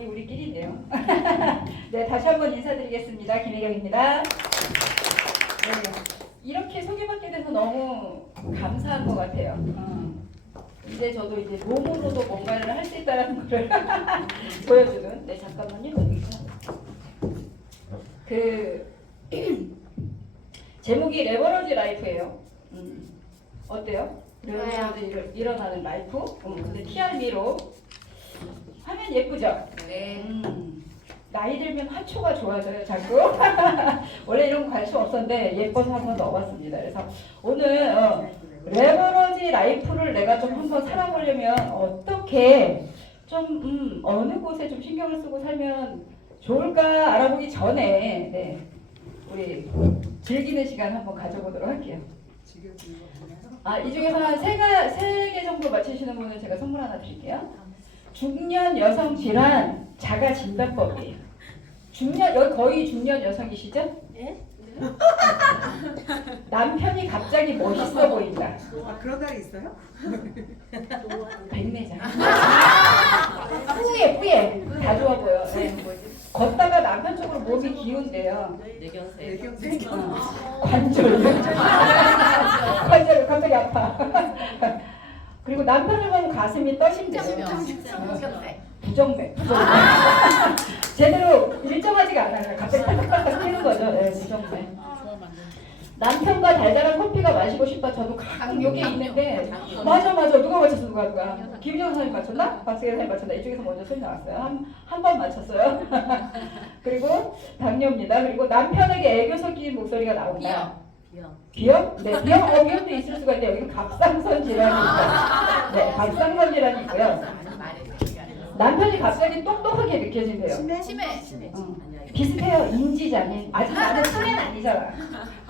거의 우리끼리네요. 네, 다시 한번 인사드리겠습니다. 김혜경입니다. 네, 이렇게 소개받게 돼서 너무 감사한 것 같아요. 이제 저도 이제 몸으로도 뭔가를 할 수 있다는 걸 보여주는. 네, 잠깐만요. 제목이 레버러지 라이프예요. 어때요? 레버러지 일어나는 라이프. 근데 TR미로 하면 예쁘죠? 네. 나이 들면 화초가 좋아져요, 자꾸. 원래 이런 거 관심 없었는데 예뻐서 한번 넣어봤습니다. 그래서 오늘 레버러지 라이프를 내가 좀 한번 살아보려면 어떻게 좀 어느 곳에 좀 신경을 쓰고 살면 좋을까 알아보기 전에 네, 우리 즐기는 시간 한번 가져보도록 할게요. 이 중에서 한 3개 정도 맞히시는 분은 제가 선물 하나 드릴게요. 중년 여성 질환 자가 진단법이에요. 여기 거의 중년 여성이시죠? 예? 남편이 갑자기 멋있어 보인다. 그런 날이 있어요? 백내장. 뿌예 다 좋아 보여. 네. 걷다가 남편 쪽으로 몸이 기운대요. 뇌경색. 관절 갑자기 아파. 그리고 남편을 보면 가슴이 떠신대요. 부정맥. 제대로 일정하지가 않아요. 갑자기 탁탁탁 뛰는 거죠. 네, 부정맥. 남편과 달달한 커피가 마시고 싶다. 저도 가끔 여기 있는데 맞아 누가 맞췄어 누가 김희정 선생님 맞췄나? 박세계 선생님 맞췄나? 이쪽에서 먼저 소리 나왔어요. 한 번 맞췄어요. 그리고 당뇨입니다. 그리고 남편에게 애교 섞인 목소리가 나온다. 비염? 네, 비염도 있을 수가 있는데 여기 갑상선 질환이 있어요. 네, 갑상선 질환이 있고요. 남편이 갑자기 똑똑하게 느껴진대요. 심해. 비슷해요. 인지장애. 아직 나는 소년 아니잖아.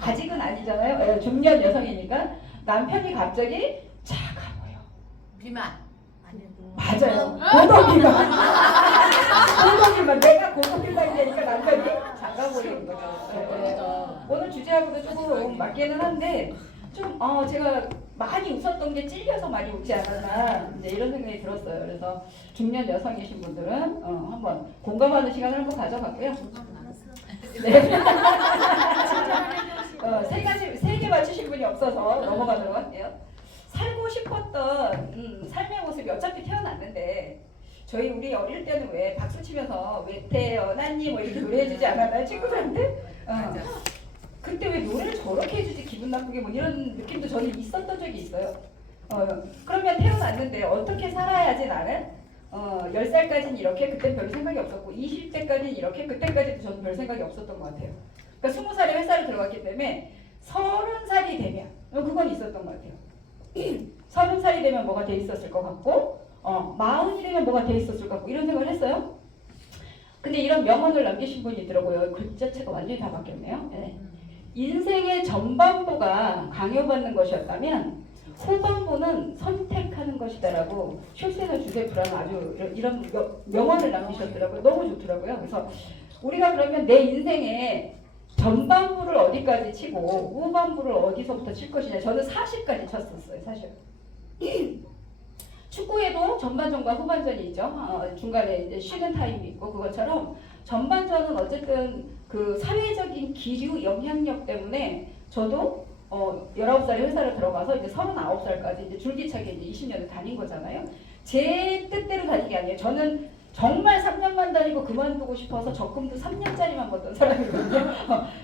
아직은 아니잖아요. 네, 중년 여성이니까 남편이 갑자기 작아 보여. 비만. 맞아요. 고독비만. 내가 고독비만 되니까 남편이 작아 보이는 거죠. 네. 오늘 주제하고도 조금 맞기는 한데 좀 제가 많이 웃었던 게 찔려서 많이 웃지 않았나 이제 이런 생각이 들었어요. 그래서 중년 여성이신 분들은 한번 공감하는 시간을 한번 가져봤고요. 네. 세 개 맞추신 분이 없어서 넘어가도록 할게요. 살고 싶었던 삶의 모습이 어차피 태어났는데 우리 어릴 때는 왜 박수 치면서 왜 태어났니 뭐 이렇게 노래해주지 않았나요 친구들한테? 그때 왜 노래를 저렇게 해주지 기분 나쁘게 뭐 이런 느낌도 저는 있었던 적이 있어요. 그러면 태어났는데 어떻게 살아야지 나는 10살까지는 이렇게 그때 별 생각이 없었고 20대까지는 이렇게 그때까지도 저는 별 생각이 없었던 것 같아요. 그러니까 20살에 회사를 들어갔기 때문에 30살이 되면 그건 있었던 것 같아요. 30살이 되면 뭐가 돼 있었을 것 같고 40이 되면 뭐가 돼 있었을 것 같고 이런 생각을 했어요. 근데 이런 명언을 남기신 분이 있더라고요. 글자체가 완전히 다 바뀌었네요. 네. 인생의 전반부가 강요받는 것이었다면 후반부는 선택하는 것이다라고 슐세너 주세프라는 아주 이런 명언을 남기셨더라고요. 너무 좋더라고요. 그래서 우리가 그러면 내 인생의 전반부를 어디까지 치고 후반부를 어디서부터 칠 것이냐. 저는 40까지 쳤었어요. 사실. 축구에도 전반전과 후반전이 있죠. 중간에 이제 쉬는 타임이 있고 그것처럼 전반전은 어쨌든 그 사회적인 기류 영향력 때문에 저도 19살에 회사를 들어가서 이제 39살까지 이제 줄기차게 이제 20년을 다닌 거잖아요. 제 뜻대로 다닌 게 아니에요. 저는 정말 3년만 다니고 그만두고 싶어서 적금도 3년짜리만 걷던 사람이거든요.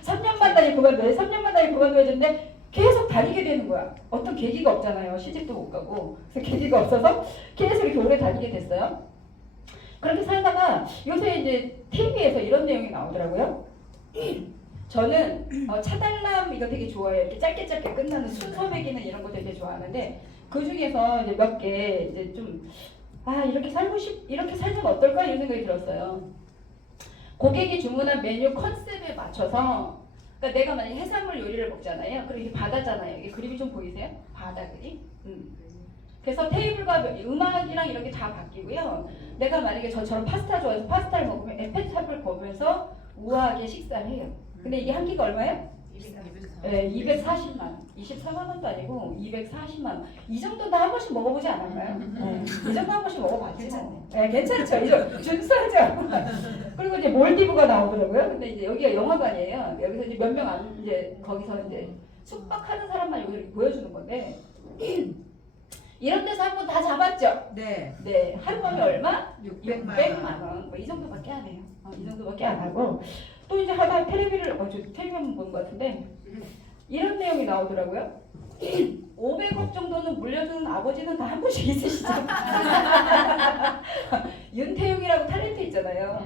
3년만 다니고 그만둬야 3년만 다니고 그만둬야 되는데 계속 다니게 되는 거야. 어떤 계기가 없잖아요. 시집도 못 가고. 그래서 계기가 없어서 계속 이렇게 오래 다니게 됐어요. 그렇게 살다가 요새 이제 TV에서 이런 내용이 나오더라고요. 저는 차달람 이거 되게 좋아해요. 이렇게 짧게 끝나는 순서 매기는 이런 거 되게 좋아하는데 그 중에서 이제 몇 개 이제 좀 이렇게 살면 어떨까 이런 생각이 들었어요. 고객이 주문한 메뉴 컨셉에 맞춰서 그러니까 내가 만약에 해산물 요리를 먹잖아요. 그리고 이게 바다잖아요. 이게 그림이 좀 보이세요? 바다 그림? 그래서 테이블과 음악이랑 이런 게 다 바뀌고요. 내가 만약에 저처럼 파스타 좋아해서 파스타를 먹으면 에펠탑을 보면서 우아하게 식사를 해요. 근데 이게 한 끼가 얼마예요? 네, 240만 원. 24만 원도 아니고 240만 원. 이 정도 다 한 번씩 먹어보지 않았나요? 네. 이 정도 한 번씩 먹어봤지. 괜찮네. 네, 괜찮죠. 이거 준수하죠. 그리고 이제 몰디브가 나오더라고요. 근데 이제 여기가 영화관이에요. 여기서 이제 몇 명 안, 이제 거기서 이제 숙박하는 사람만 여기 보여주는 건데 이런 데서 한 번 다 잡았죠. 네. 네, 하룻밤에 얼마? 600만 600만 원. 뭐 이 정도밖에 안 해요. 이 정도밖에 안 하고 또 이제 하다 텔레비를 저 텔레비 한번 본 것 같은데 이런 내용이 나오더라고요. 500억 정도는 물려주는 아버지는 다 한 분씩 있으시죠. 윤태용이라고 탤런트 있잖아요.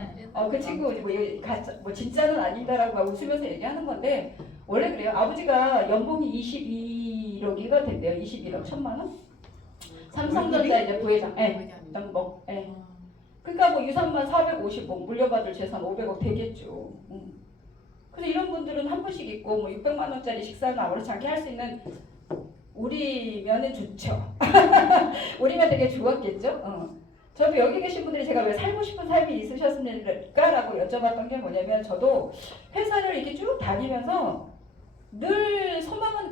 그 친구 뭐, 이거 가짜, 뭐 진짜는 아니다라고 막 웃으면서 얘기하는 건데 원래 그래요. 아버지가 연봉이 22억인가 된대요. 21억 1천만 원? 삼성전자 이제 부회장. 예. 연봉. 예. 그러니까 뭐 유산만 450억 물려받을 재산 500억 되겠죠. 그래서 이런 분들은 한 분씩 있고 뭐 600만 원짜리 식사는 아무렇지 않게 할 수 있는 우리면은 좋죠. 우리면 되게 좋았겠죠. 저도 여기 계신 분들이 제가 왜 살고 싶은 삶이 있으셨습니까라고 여쭤봤던 게 뭐냐면 저도 회사를 이렇게 쭉 다니면서 늘 소망은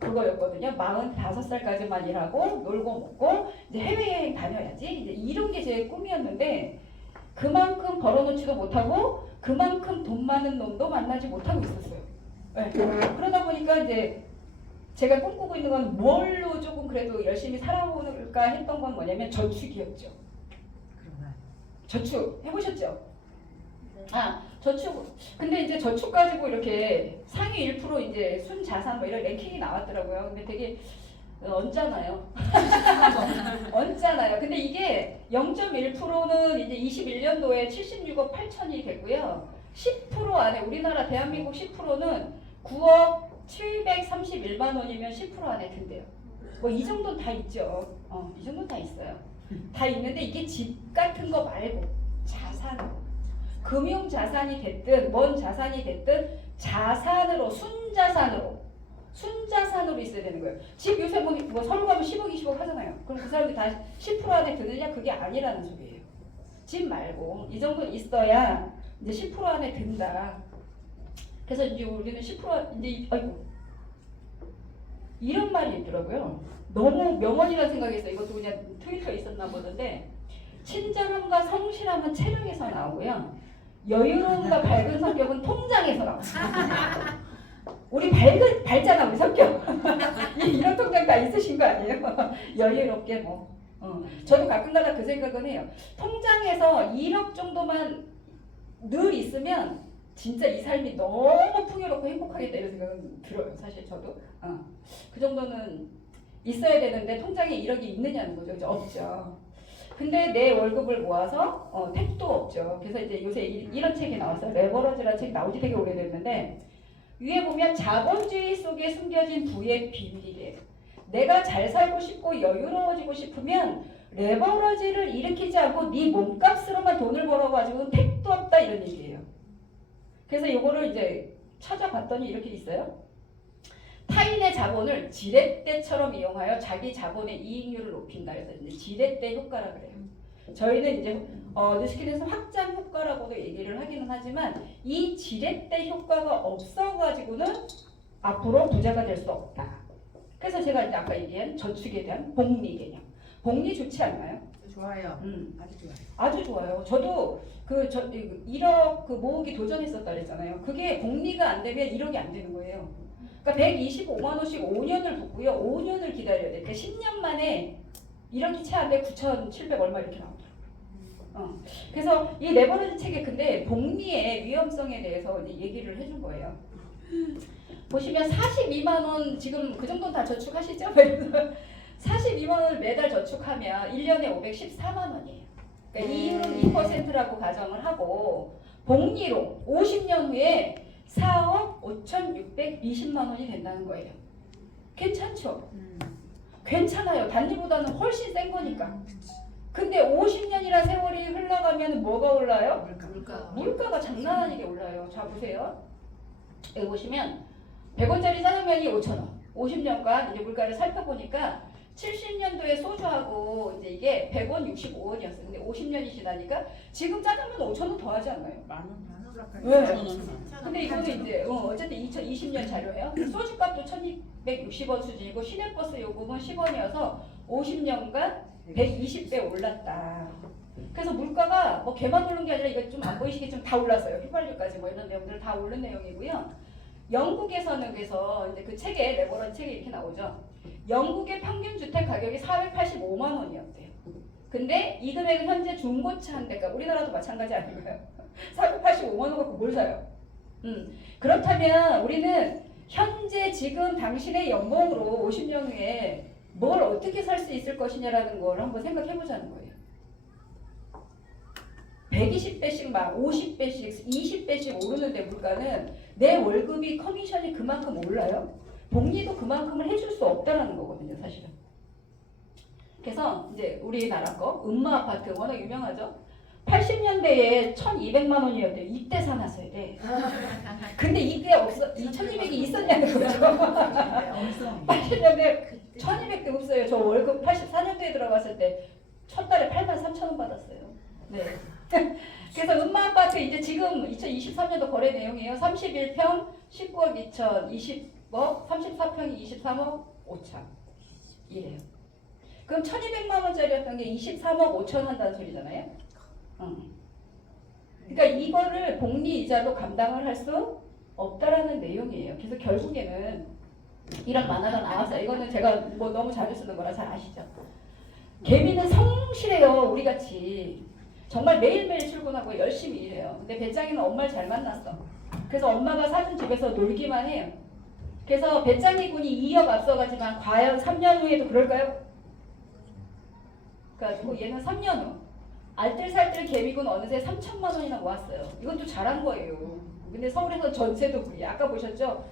그거였거든요. 45살까지만 일하고 놀고 먹고 이제 해외여행 다녀야지. 이제 이런 게 제 꿈이었는데 그만큼 벌어놓지도 못하고 그만큼 돈 많은 놈도 만나지 못하고 있었어요. 네. 그러다 보니까 이제 제가 꿈꾸고 있는 건 뭘로 조금 그래도 열심히 살아볼까 했던 건 뭐냐면 저축이었죠. 저축 해보셨죠? 저축. 근데 이제 저축 가지고 이렇게 상위 1% 이제 순자산 뭐 이런 랭킹이 나왔더라고요. 근데 되게 얹잖아요. 얹잖아요. 근데 이게 0.1%는 이제 21년도에 76억 8천이 됐고요. 10% 안에 우리나라 대한민국 10%는 9억 731만 원이면 10% 안에 든대요. 뭐 이 정도는 다 있죠. 이 정도는 다 있어요. 다 있는데 이게 집 같은 거 말고 자산으로 금융 자산이 됐든 뭔 자산이 됐든 자산으로 순자산으로 있어야 되는 거예요. 집 요새 뭐 서울 가면 10억 20억 하잖아요. 그럼 그 사람들이 다 10% 안에 드느냐? 그게 아니라는 소리예요. 집 말고 이 정도 있어야 이제 10% 안에 든다. 그래서 이제 우리는 10% 이제 아이고 이런 말이 있더라고요. 너무 명언이라는 생각이 있어요. 이것도 그냥 트위터에 있었나 보던데 친절함과 성실함은 체력에서 나오고요. 여유로움과 밝은 성격은 통장에서 나와요. 우리 밝잖아 우리 성격. 이런 통장 다 있으신 거 아니에요? 여유롭게 뭐. 저도 가끔가다 그 생각은 해요. 통장에서 1억 정도만 늘 있으면 진짜 이 삶이 너무 풍요롭고 행복하겠다 이런 생각은 들어요. 사실 저도 그 정도는 있어야 되는데 통장에 1억이 있느냐는 거죠. 그죠? 없죠. 근데 내 월급을 모아서 택도 없죠. 그래서 이제 요새 이런 책이 나왔어요. 레버러지라는 책이 나온 지 되게 오래됐는데 위에 보면 자본주의 속에 숨겨진 부의 비밀이래요. 내가 잘 살고 싶고 여유로워지고 싶으면 레버러지를 일으키지 않고 네 몸값으로만 돈을 벌어가지고는 택도 없다 이런 얘기예요. 그래서 이거를 이제 찾아봤더니 이렇게 있어요. 타인의 자본을 지렛대처럼 이용하여 자기 자본의 이익률을 높인다. 그래서 이제 지렛대 효과라 그래요. 저희는 이제 뉴스킨에서 확장 효과라고도 얘기를 하기는 하지만 이 지렛대 효과가 없어가지고는 앞으로 부자가 될 수 없다. 그래서 제가 이제 아까 얘기한 저축에 대한 복리 개념. 복리 좋지 않나요? 좋아요. 아주 좋아요. 아주 좋아요. 저도 1억 모으기 도전했었다 그랬잖아요. 그게 복리가 안 되면 1억이 안 되는 거예요. 그러니까 125만 원씩 5년을 붓고요. 5년을 기다려야 돼. 그러니까 10년 만에 1억이 채 안 돼 9,700 얼마 이렇게 나오더라고요. 그래서 이 레버리지 책에 근데 복리의 위험성에 대해서 이제 얘기를 해준 거예요. 보시면 42만 원 지금 그 정도는 다 저축하시죠? 42만 원을 매달 저축하면 1년에 514만 원이에요. 그러니까 이율은 2%라고 가정을 하고 복리로 50년 후에 4억 5,620만 원이 된다는 거예요. 괜찮죠? 괜찮아요. 단리보다는 훨씬 센 거니까. 근데 50년이라는 세월이 흘러가면 뭐가 올라요? 물가가 장난 아니게 올라요. 자 보세요. 여기 보시면 100원짜리 짜장면이 5,000원. 50년간 이제 물가를 살펴보니까 70년도에 소주하고 이제 이게 100원 65원이었어요. 근데 50년이 지나니까 지금 짜장면 5,000원 더 하지 않나요? 만 원. 네. 근데 이거는 이제 어쨌든 2020년 자료예요. 소주값도 1,260원 수준이고 시내버스 요금은 10원이어서 50년간 120배 올랐다. 그래서 물가가 뭐 개만 오른 게 아니라 이거 좀 안 보이시겠지만 다 올랐어요. 휘발유까지 뭐 이런 내용들 다 오른 내용이고요. 영국에서는 그래서 이제 그 책에 레버런 책에 이렇게 나오죠. 영국의 평균 주택 가격이 485만 원이었대요. 근데 이 금액은 현재 중고차 한 대가 우리나라도 마찬가지 아닌가요? 485만 원 갖고 뭘 사요? 그렇다면 우리는 현재 지금 당신의 연봉으로 50년 후에 뭘 어떻게 살 수 있을 것이냐라는 걸 한번 생각해 보자는 거예요. 120배씩 막 50배씩 20배씩 오르는데 물가는 내 월급이 커미션이 그만큼 올라요. 복리도 그만큼을 해줄 수 없다라는 거거든요, 사실은. 그래서 이제 우리나라 거 음마 아파트 워낙 유명하죠. 80년대에 1,200만 원이었대요. 이때 사놨어야 돼. 근데 이때 없어. 이 1,200이 있었냐는 거죠. 80년대 1,200대 없어요. 저 월급 84년도에 들어갔을 때 첫 달에 83,000원 받았어요. 네. 그래서 음마 아파트 이제 지금 2023년도 거래 내용이에요. 31평 19억 2천, 20억, 34평이 23억 5천 이래요. 그럼 1,200만 원짜리였던 게 23억 5천 한다는 소리잖아요. 그러니까 이거를 복리 이자로 감당을 할 수 없다라는 내용이에요. 그래서 결국에는 이런 만화가 나왔어요. 이거는 제가 뭐 너무 자주 쓰는 거라 잘 아시죠. 개미는 성실해요. 우리같이. 정말 매일매일 출근하고 열심히 일해요. 근데 배짱이는 엄마를 잘 만났어. 그래서 엄마가 사준 집에서 놀기만 해요. 그래서 배짱이 군이 2억 앞서가지만 과연 3년 후에도 그럴까요? 그래가지고 얘는 3년 후 알뜰살뜰 개미군 어느새 3천만 원이나 모았어요. 이건 또 잘한 거예요. 근데 서울에서 전세도 아까 보셨죠?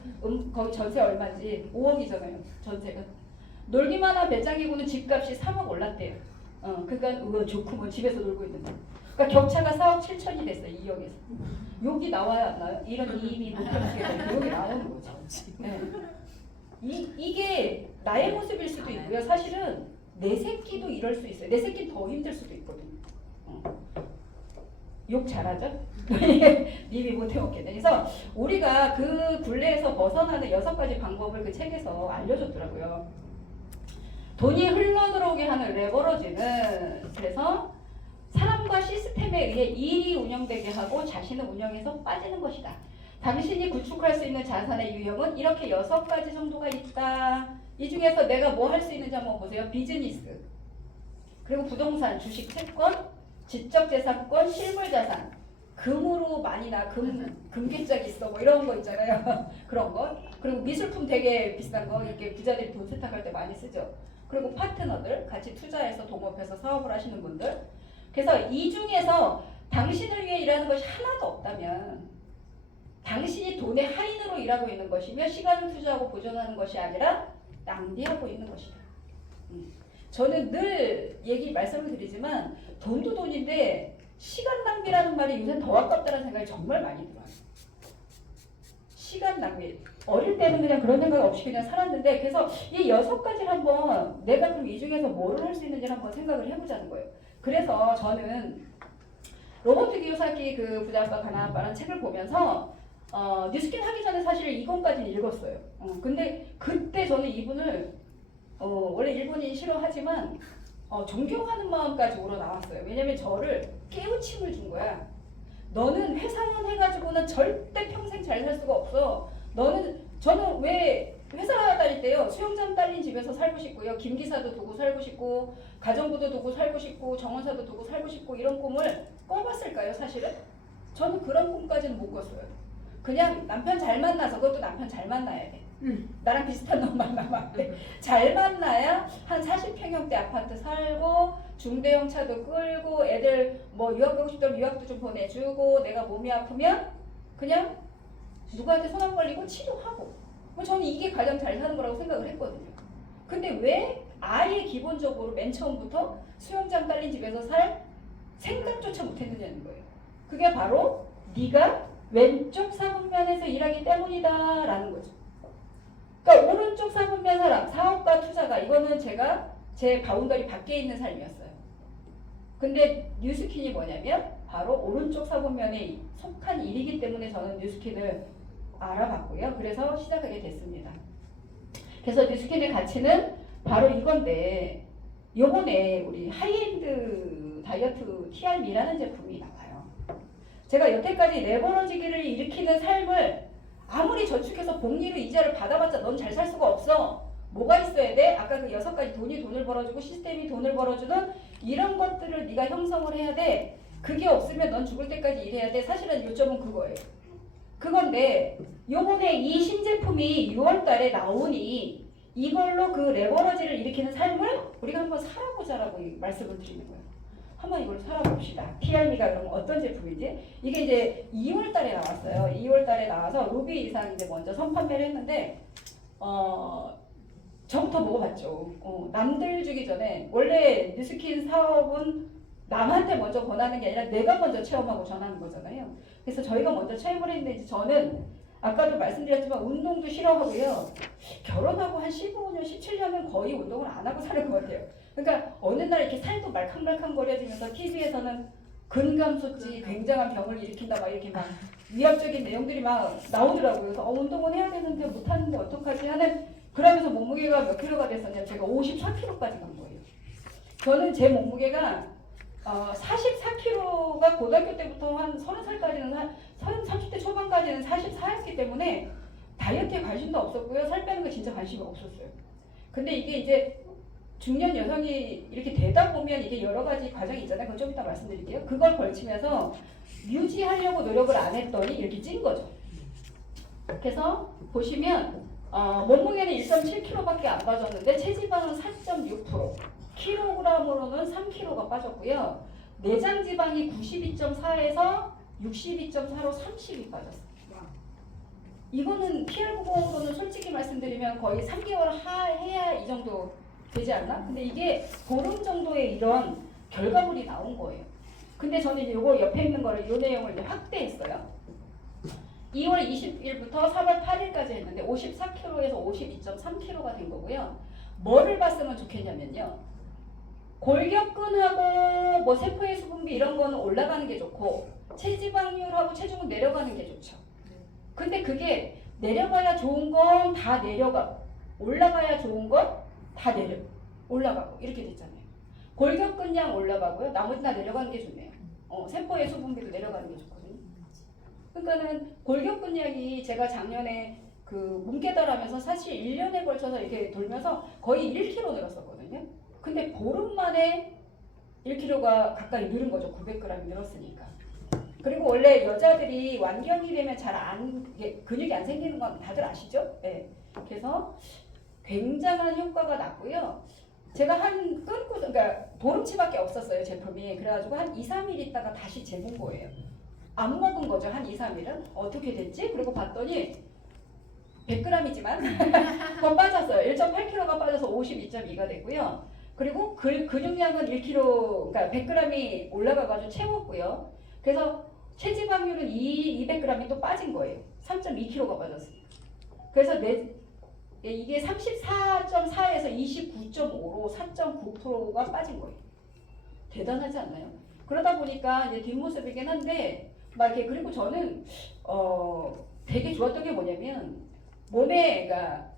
거기 전세 얼마인지 5억이잖아요. 전세가. 놀기만 한 배짱이 군은 집값이 3억 올랐대요. 그러니까 좋구먼 집에서 놀고 있는 거. 그러니까 격차가 4억 7천이 됐어요. 2억에서. 여기 나와야 안 나요? 이런 이임이 못하시게 여기 나오는 거죠. 네. 이게 나의 모습일 수도 있고요. 사실은 내 새끼도 이럴 수 있어요. 내 새끼는 더 힘들 수도 있거든요. 욕 잘하죠? 님이 못 해먹겠네. 그래서 우리가 그 굴레에서 벗어나는 6가지 방법을 그 책에서 알려줬더라고요. 돈이 흘러들어오게 하는 레버러지는 그래서 사람과 시스템에 의해 일이 운영되게 하고 자신은 운영에서 빠지는 것이다. 당신이 구축할 수 있는 자산의 유형은 이렇게 6가지 정도가 있다. 이 중에서 내가 뭐 할 수 있는지 한번 보세요. 비즈니스, 그리고 부동산, 주식, 채권, 지적재산권, 실물자산, 금으로 많이 나 금괴짝 있어 뭐 이런 거 있잖아요. 그런 거. 그리고 미술품 되게 비싼 거 이렇게 부자들이 돈 세탁할 때 많이 쓰죠. 그리고 파트너들, 같이 투자해서 동업해서 사업을 하시는 분들. 그래서 이 중에서 당신을 위해 일하는 것이 하나도 없다면 당신이 돈의 하인으로 일하고 있는 것이며 시간을 투자하고 보존하는 것이 아니라 낭비하고 있는 것이다. 저는 늘 말씀을 드리지만 돈도 돈인데 시간 낭비라는 말이 요새 더 아깝다는 생각이 정말 많이 들어요. 시간 낭비. 어릴 때는 그냥 그런 생각 없이 그냥 살았는데 그래서 이 6가지를 한번 내가 그럼 이 중에서 뭐를 할 수 있는지를 한번 생각을 해보자는 거예요. 그래서 저는 로버트 기요사키 그 부자아빠 가난아빠라는 책을 보면서 뉴스킨 하기 전에 사실 이권까지는 읽었어요. 근데 그때 저는 이분을 원래 일본인 싫어하지만 존경하는 마음까지 우러나왔어요. 왜냐면 저를 깨우침을 준 거야. 너는 회사원 해가지고는 절대 평생 잘 살 수가 없어. 저는 왜 회사 다닐 때요. 수영장 딸린 집에서 살고 싶고요. 김기사도 두고 살고 싶고 가정부도 두고 살고 싶고 정원사도 두고 살고 싶고 이런 꿈을 꿔봤을까요? 사실은? 저는 그런 꿈까지는 못 꿨어요. 그냥 남편 잘 만나서 그것도 남편 잘 만나야 돼. 나랑 비슷한 놈 만나면 돼. 잘 만나야 한 40평형대 아파트 살고 중대형 차도 끌고 애들 뭐 유학 가고 싶다면 유학도 좀 보내주고 내가 몸이 아프면 그냥 누구한테 손 안 걸리고 치료하고 저는 이게 가장 잘 사는 거라고 생각을 했거든요. 근데 왜 아예 기본적으로 맨 처음부터 수영장 딸린 집에서 살 생각조차 못했느냐는 거예요. 그게 바로 네가 왼쪽 사분면에서 일하기 때문이다 라는 거죠. 그러니까 오른쪽 사분면 사람, 사업가 투자가 이거는 제가 제 바운더리 밖에 있는 삶이었어요. 근데 뉴스킨이 뭐냐면 바로 오른쪽 사분면에 속한 일이기 때문에 저는 뉴스킨을 알아봤고요. 그래서 시작하게 됐습니다. 그래서 뉴스킨의 가치는 바로 이건데 요번에 우리 하이엔드 다이어트 TRM이라는 제품이 나와요. 제가 여태까지 레버러지기를 일으키는 삶을 아무리 저축해서 복리로 이자를 받아봤자 넌 잘 살 수가 없어. 뭐가 있어야 돼? 아까 그 6가지 돈이 돈을 벌어주고 시스템이 돈을 벌어주는 이런 것들을 네가 형성을 해야 돼. 그게 없으면 넌 죽을 때까지 일해야 돼. 사실은 요점은 그거예요. 그건데 요번에 이 신제품이 6월달에 나오니 이걸로 그 레버러지를 일으키는 삶을 우리가 한번 살아보자라고 말씀을 드리는 거예요. 한번 이걸 살아봅시다. TRM가 그럼 어떤 제품인지. 이게 이제 2월달에 나왔어요. 2월달에 나와서 루비 이상 이제 먼저 선판매를 했는데 저부터 먹어봤죠. 남들 주기 전에 원래 뉴스킨 사업은 남한테 먼저 권하는 게 아니라 내가 먼저 체험하고 전하는 거잖아요. 그래서 저희가 먼저 체험을 했는데 이제 저는 아까도 말씀드렸지만 운동도 싫어하고요. 결혼하고 한 15년, 17년은 거의 운동을 안 하고 사는 것 같아요. 그러니까 어느 날 이렇게 살도 말캉말캉거려지면서 TV에서는 근감소증이 굉장한 병을 일으킨다 막 이렇게 막 위압적인 내용들이 막 나오더라고요. 그래서 운동은 해야 되는데 못하는데 어떡하지 하는 그러면서 몸무게가 몇 킬로가 됐었냐. 제가 54kg까지 간 거예요. 저는 제 몸무게가 44kg가 고등학교 때부터 한 30살까지는 30대 초반까지는 44였기 때문에 다이어트에 관심도 없었고요. 살 빼는 거 진짜 관심이 없었어요. 근데 이게 이제 중년 여성이 이렇게 되다 보면 이게 여러 가지 과정이 있잖아요. 그건 좀 이따 말씀드릴게요. 그걸 걸치면서 유지하려고 노력을 안 했더니 이렇게 찐 거죠. 그래서 보시면 몸무게는 1.7kg밖에 안 빠졌는데 체지방은 4.6%, 킬로그램으로는 3kg가 빠졌고요. 내장 지방이 92.4에서 62.4로 30이 빠졌어요. 이거는 PR90으로는 솔직히 말씀드리면 거의 3개월 해야 이 정도 되지 않나? 근데 이게 보름 정도의 이런 결과물이 나온 거예요. 근데 저는 이제 요거 옆에 있는 거를 요 내용을 이제 확대했어요. 2월 20일부터 3월 8일까지 했는데 54kg에서 52.3kg가 된 거고요. 뭐를 봤으면 좋겠냐면요. 골격근하고 뭐 세포의 수분비 이런 거는 올라가는 게 좋고 체지방률하고 체중은 내려가는 게 좋죠. 근데 그게 내려가야 좋은 건 다 내려가고 올라가야 좋은 건 다 올라가고 이렇게 됐잖아요. 골격근량 올라가고요. 나머지 다 내려가는 게 좋네요. 세포의 수분비도 내려가는 게 좋거든요. 그러니까는 골격근량이 제가 작년에 그 몸깨달하면서 사실 1년에 걸쳐서 이렇게 돌면서 거의 1kg 늘었었거든요. 근데 보름 만에 1kg가 가까이 늘은 거죠. 900g 늘었으니까. 그리고 원래 여자들이 완경이 되면 근육이 안 생기는 건 다들 아시죠? 네. 그래서 굉장한 효과가 났고요. 제가 그러니까 보름치밖에 없었어요, 제품이. 그래가지고 한 2, 3일 있다가 다시 재본 거예요. 안 먹은 거죠, 한 2, 3일은. 어떻게 됐지? 그리고 봤더니 100g이지만 더 빠졌어요. 1.8kg가 빠져서 52.2가 됐고요. 그리고 근육량은 1kg, 그러니까 100g이 올라가가지고 채웠고요. 그래서 체지방률은 200g이 또 빠진 거예요. 3.2kg가 빠졌습니다. 그래서 이게 34.4에서 29.5로 4.9%가 빠진 거예요. 대단하지 않나요? 그러다 보니까 이제 뒷모습이긴 한데 막 이렇게 그리고 저는 되게 좋았던 게 뭐냐면 몸에 그러니까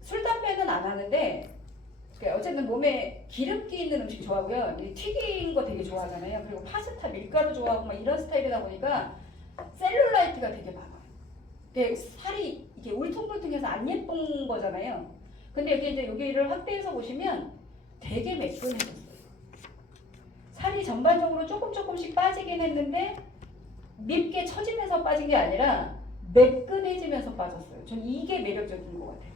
술 담배는 안 하는데 그러니까 어쨌든 몸에 기름기 있는 음식 좋아하고요. 튀긴 거 되게 좋아하잖아요. 그리고 파스타, 밀가루 좋아하고 막 이런 스타일이다 보니까 셀룰라이트가 되게 많아요. 살이 이게 울퉁불퉁해서 안 예쁜 거잖아요. 근데 여기 이제 여기를 확대해서 보시면 되게 매끈해졌어요. 살이 전반적으로 조금씩 빠지긴 했는데 밉게 처지면서 빠진 게 아니라 매끈해지면서 빠졌어요. 전 이게 매력적인 것 같아요.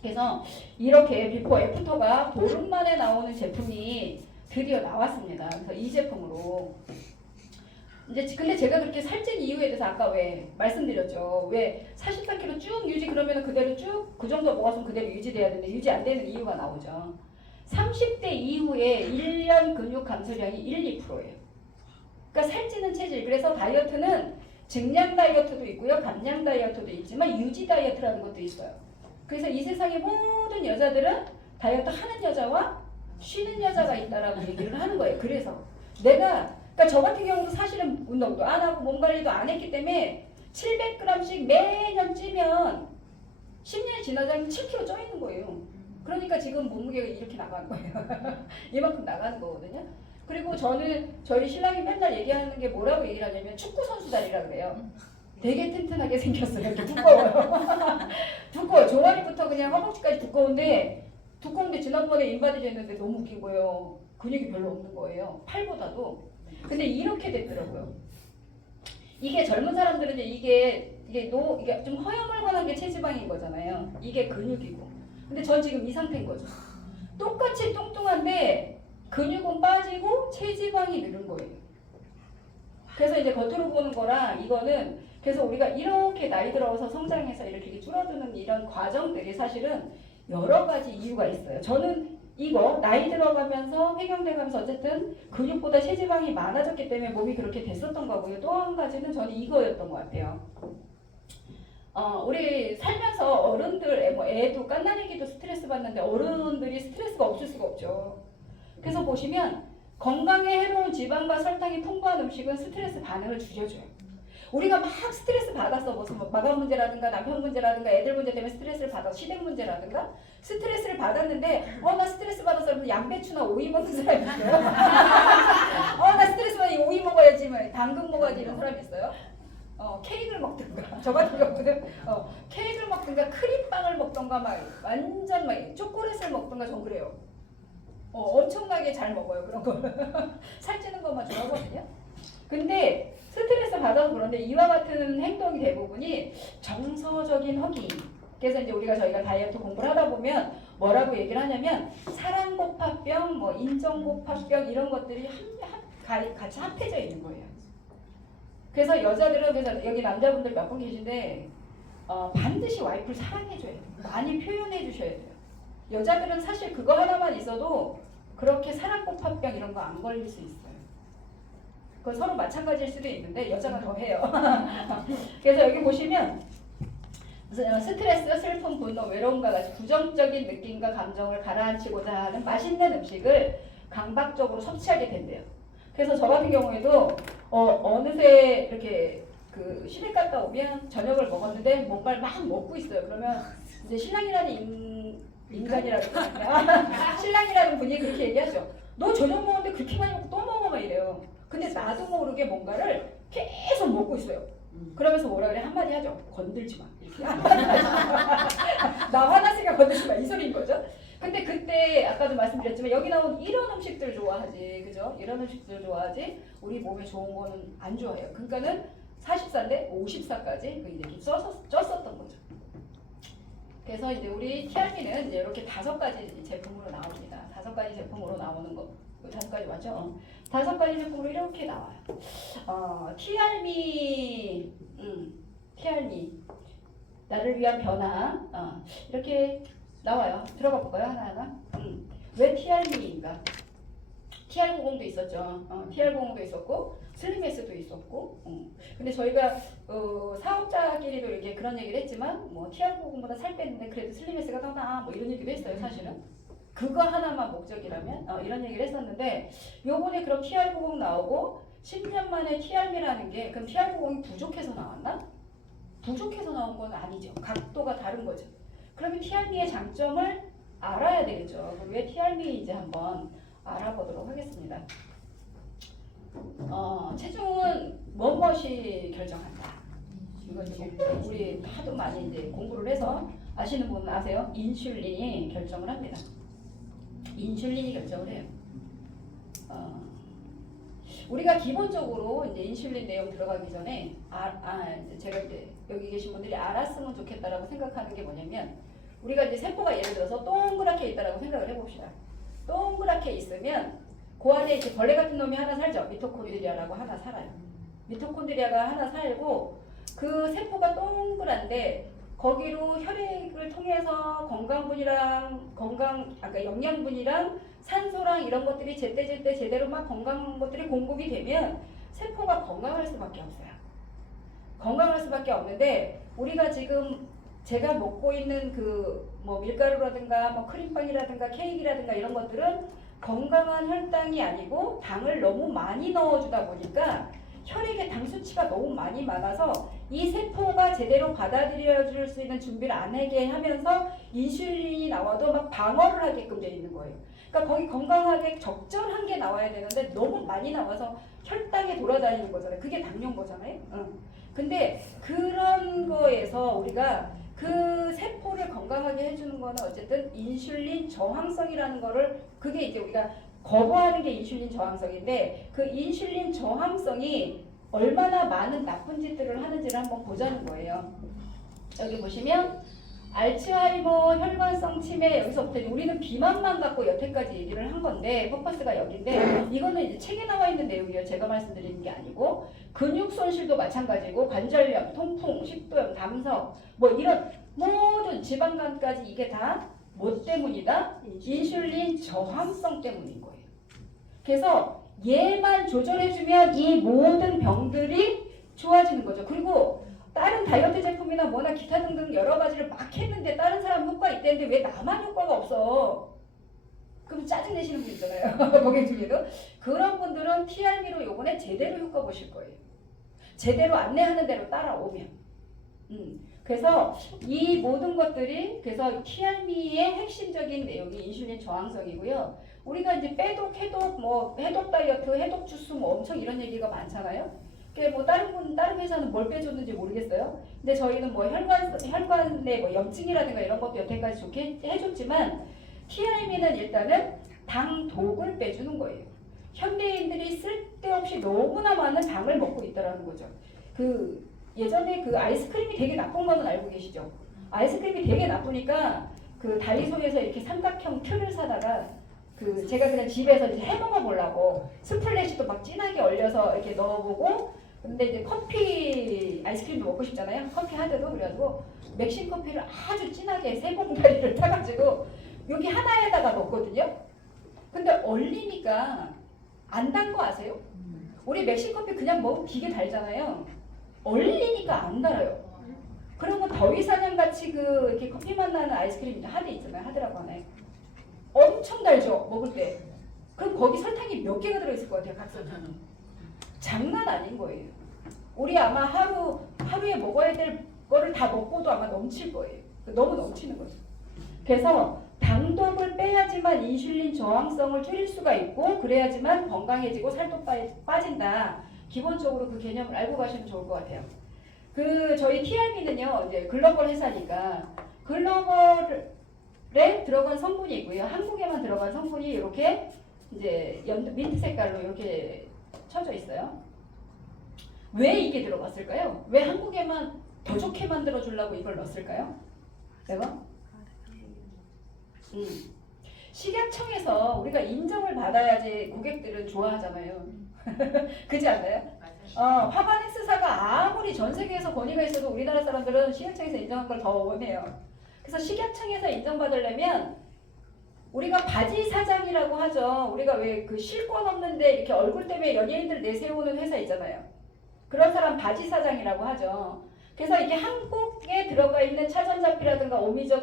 그래서 이렇게 비포 애프터가 보름 만에 나오는 제품이 드디어 나왔습니다. 그래서 이 제품으로 이제 근데 제가 그렇게 살찐 이유에 대해서 아까 왜 말씀드렸죠. 왜 44kg 쭉 유지 그러면 그대로 쭉 그 정도 모았으면 그대로 유지돼야 되는데 유지 안 되는 이유가 나오죠. 30대 이후에 1년 근육 감소량이 1~2%예요. 그러니까 살찌는 체질. 그래서 다이어트는 증량 다이어트도 있고요. 감량 다이어트도 있지만 유지 다이어트라는 것도 있어요. 그래서 이 세상의 모든 여자들은 다이어트 하는 여자와 쉬는 여자가 있다라고 얘기를 하는 거예요. 그래서 내가 그러니까 저 같은 경우도 사실은 운동도 안 하고 몸 관리도 안 했기 때문에 700g씩 매년 찌면 10년이 지나자면 7kg 쪄 있는 거예요. 그러니까 지금 몸무게가 이렇게 나가는 거예요. 이만큼 나가는 거거든요. 그리고 저는 저희 신랑이 맨날 얘기하는 게 뭐라고 얘기를 하냐면 축구 선수 다리라 그래요. 되게 튼튼하게 생겼어요. 이렇게 두꺼워요. 두꺼워요. 종아리부터 그냥 허벅지까지 두꺼운데 지난번에 인바디 했는데 너무 웃긴 거예요. 근육이 별로 없는 거예요. 팔보다도. 근데 이렇게 됐더라고요. 이게 젊은 사람들은 이게 좀 허여멀건한 게 체지방인 거잖아요. 이게 근육이고. 근데 전 지금 이 상태인 거죠. 똑같이 뚱뚱한데 근육은 빠지고 체지방이 늘은 거예요. 그래서 이제 겉으로 보는 거랑 이거는 그래서 우리가 이렇게 나이 들어서 성장해서 이렇게 줄어드는 이런 과정들이 사실은 여러 가지 이유가 있어요. 저는 이거 나이 들어가면서 폐경돼가면서 어쨌든 근육보다 체지방이 많아졌기 때문에 몸이 그렇게 됐었던 거고요. 또 한 가지는 저는 이거였던 것 같아요. 우리 살면서 어른들, 애도 갓난아기도 스트레스 받는데 어른들이 스트레스가 없을 수가 없죠. 그래서 보시면 건강에 해로운 지방과 설탕이 풍부한 음식은 스트레스 반응을 줄여줘요. 우리가 막 스트레스 받았어. 무슨 마감 문제라든가 남편 문제라든가 애들 문제 때문에 스트레스를 받아서 시댁 문제라든가 스트레스를 받았는데 나 스트레스 받아서 여러분 양배추나 오이 먹는 사람이 있어요. 나 스트레스 받아 오이 먹어야지 당근 먹어야지 이런 사람이 있어요. 케이크를 먹든가 저 같은 경우는 케이크를 먹든가 크림빵을 먹든가 막 완전 막 초콜릿을 먹든가 전 그래요. 엄청나게 잘 먹어요 그런 거. 살찌는 것만 좋아하거든요. 근데 스트레스 받아서 그런데 이와 같은 행동이 대부분이 정서적인 허기. 그래서 이제 저희가 다이어트 공부를 하다 보면 뭐라고 얘기를 하냐면 사랑고파병, 인정고파병 이런 것들이 같이 합해져 있는 거예요. 그래서 여자들은 그래서 여기 남자분들 몇 분 계신데 반드시 와이프를 사랑해줘야 돼요. 많이 표현해 주셔야 돼요. 여자들은 사실 그거 하나만 있어도 그렇게 사랑고파병 이런 거 안 걸릴 수 있어요. 그건 서로 마찬가지일 수도 있는데 여자가 더 해요. 그래서 여기 보시면 스트레스, 슬픔, 분노, 외로움과 같이 부정적인 느낌과 감정을 가라앉히고자 하는 맛있는 음식을 강박적으로 섭취하게 된대요. 그래서 저 같은 경우에도 어느새 이렇게 그 시댁 갔다 오면 저녁을 먹었는데 뭔가를 막 먹고 있어요. 그러면 이제 신랑이라는 인간이라든가 신랑이라는 분이 그렇게 얘기하죠. 너 저녁 먹었는데 그렇게 많이 먹고 또 먹어 막 이래요. 근데 나도 모르게 뭔가를 계속 먹고 있어요. 그러면서 뭐라 그래? 한마디 하죠. 건들지 마. 이렇게. 나 화났으니까 건들지 마. 이 소리인 거죠. 근데 그때 아까도 말씀드렸지만 여기 나온 이런 음식들 좋아하지. 그죠? 이런 음식들 좋아하지. 우리 몸에 좋은 거는 안 좋아해요. 그러니까는 40살인데 54까지 이렇게 쪘었던 거죠. 그래서 이제 우리 티알미는 이제 이렇게 5가지 제품으로 나옵니다. 5가지 제품으로 나오는 거. 5가지 맞죠? 5가지 제품으로 이렇게 나와요. 티알미, 나를 위한 변화, 이렇게 나와요. 들어가 볼까요? 하나하나. 왜 티알미인가? TR90도 있었죠. TR90도 있었고 슬림S도 있었고. 근데 저희가 사업자끼리도 이렇게 그런 얘기를 했지만 뭐 TR90보다 살 뺐는데 그래도 슬림S가 더 나아 뭐 이런 얘기도 했어요. 사실은 그거 하나만 목적이라면 이런 얘기를 했었는데 요번에 그럼 TR90 나오고 10년 만에 TR미라는 게 그럼 TR90이 부족해서 나왔나? 부족해서 나온 건 아니죠. 각도가 다른 거죠. 그러면 TR미의 장점을 알아야 되겠죠. 그럼 왜 TR미인지 한번 알아보도록 하겠습니다. 체중은 무엇이 결정한다. 이건 우리 하도 많이 이제 공부를 해서 아시는 분은 아세요? 인슐린이 결정을 합니다. 인슐린이 결정을 해요. 우리가 기본적으로 이제 인슐린 내용 들어가기 전에 이제 제가 이제 여기 계신 분들이 알았으면 좋겠다라고 생각하는 게 뭐냐면 우리가 이제 세포가 예를 들어서 동그랗게 있다라고 생각을 해봅시다. 동그랗게 있으면 그 안에 이제 벌레 같은 놈이 하나 살죠. 미토콘드리아라고 하나 살아요. 미토콘드리아가 하나 살고 그 세포가 동그란데 거기로 혈액을 통해서 영양분이랑 산소랑 이런 것들이 제대로 막 건강한 것들이 공급이 되면 세포가 건강할 수밖에 없어요. 건강할 수밖에 없는데 우리가 지금 제가 먹고 있는 그 뭐 밀가루라든가 뭐 크림빵이라든가 케이크라든가 이런 것들은 건강한 혈당이 아니고 당을 너무 많이 넣어주다 보니까 혈액에 당 수치가 너무 많이 많아서 이 세포가 제대로 받아들여줄 수 있는 준비를 안 하게 하면서 인슐린이 나와도 막 방어를 하게끔 돼 있는 거예요. 그러니까 거기 건강하게 적절한 게 나와야 되는데 너무 많이 나와서 혈당에 돌아다니는 거잖아요. 그게 당뇨인 거잖아요. 근데 그런 거에서 우리가 그 세포를 건강하게 해주는 거는 어쨌든 인슐린 저항성이라는 거를 그게 이제 우리가 거부하는 게 인슐린 저항성인데 그 인슐린 저항성이 얼마나 많은 나쁜 짓들을 하는지를 한번 보자는 거예요. 여기 보시면 알츠하이머 혈관성 치매 여기서부터 우리는 비만만 갖고 여태까지 얘기를 한 건데 포커스가 여기인데 이거는 이제 책에 나와 있는 내용이에요. 제가 말씀드리는 게 아니고 근육 손실도 마찬가지고 관절염, 통풍, 식도염, 담석 뭐 이런 모든 지방간까지 이게 다 뭐 때문이다? 인슐린 저항성 때문인 거예요. 그래서 얘만 조절해주면 이 모든 병들이 좋아지는 거죠. 그리고 다른 다이어트 제품이나 뭐나 기타 등등 여러 가지를 막 했는데 다른 사람 효과 있대는데 왜 나만 효과가 없어? 그럼 짜증 내시는 분 있잖아요. 고객 중에도. 그런 분들은 TRM로 요번에 제대로 효과 보실 거예요. 제대로 안내하는 대로 따라오면. 그래서 이 모든 것들이 그래서 TRM의 핵심적인 내용이 인슐린 저항성이고요. 우리가 이제 빼독, 해독, 뭐 해독 다이어트, 해독 주스 뭐 엄청 이런 얘기가 많잖아요. 뭐 다른 회사는 뭘 빼줬는지 모르겠어요. 근데 저희는 뭐 혈관의 뭐 염증이라든가 이런 것도 여태까지 좋게 해줬지만 TRM는 일단은 당독을 빼주는 거예요. 현대인들이 쓸데없이 너무나 많은 당을 먹고 있다라는 거죠. 예전에 그 아이스크림이 되게 나쁜 거는 알고 계시죠? 아이스크림이 되게 나쁘니까 그 다이소에서 이렇게 삼각형 틀을 사다가 제가 그냥 집에서 이제 해 먹어 보려고 스플래시도 막 진하게 얼려서 이렇게 넣어보고 근데 이제 커피 아이스크림도 먹고 싶잖아요. 커피 하드도 그래가지고 맥심 커피를 아주 진하게 세 봉다리를 타가지고 여기 하나에다가 넣었거든요. 근데 얼리니까 안 단 거 아세요? 우리 맥심 커피 그냥 먹으면 되게 달잖아요. 얼리니까 안 달아요. 그리고 더위사냥 같이 이렇게 커피 맛 나는 아이스크림 하드 있잖아요. 하드라고 하나요? 엄청 달죠 먹을 때. 그럼 거기 설탕이 몇 개가 들어있을 것 같아요. 각 설탕이. 장난 아닌 거예요. 우리 아마 하루에 먹어야 될 거를 다 먹고도 아마 넘칠 거예요. 너무 넘치는 거죠. 그래서 당독을 빼야지만 인슐린 저항성을 줄일 수가 있고 그래야지만 건강해지고 살도 빠진다. 기본적으로 그 개념을 알고 가시면 좋을 것 같아요. 저희 TRM는요 이제 글로벌 회사니까 글로벌에 들어간 성분이 있고요. 한국에만 들어간 성분이 이렇게 이제 민트 색깔로 이렇게 쳐져 있어요. 왜 이게 들어갔을까요? 왜 한국에만 더 좋게 만들어 주려고 이걸 넣었을까요? 내가? 식약청에서 우리가 인정을 받아야지 고객들은 좋아하잖아요. 그렇지 않나요? 화바넥스사가 아무리 전 세계에서 권위가 있어도 우리나라 사람들은 식약청에서 인정한 걸 더 원해요. 그래서 식약청에서 인정받으려면 우리가 바지 사장이라고 하죠. 우리가 왜 실권 없는데 이렇게 얼굴 때문에 연예인들 내세우는 회사 있잖아요. 그런 사람 바지 사장이라고 하죠. 그래서 이게 한국에 들어가 있는 차전자피라든가 오미자,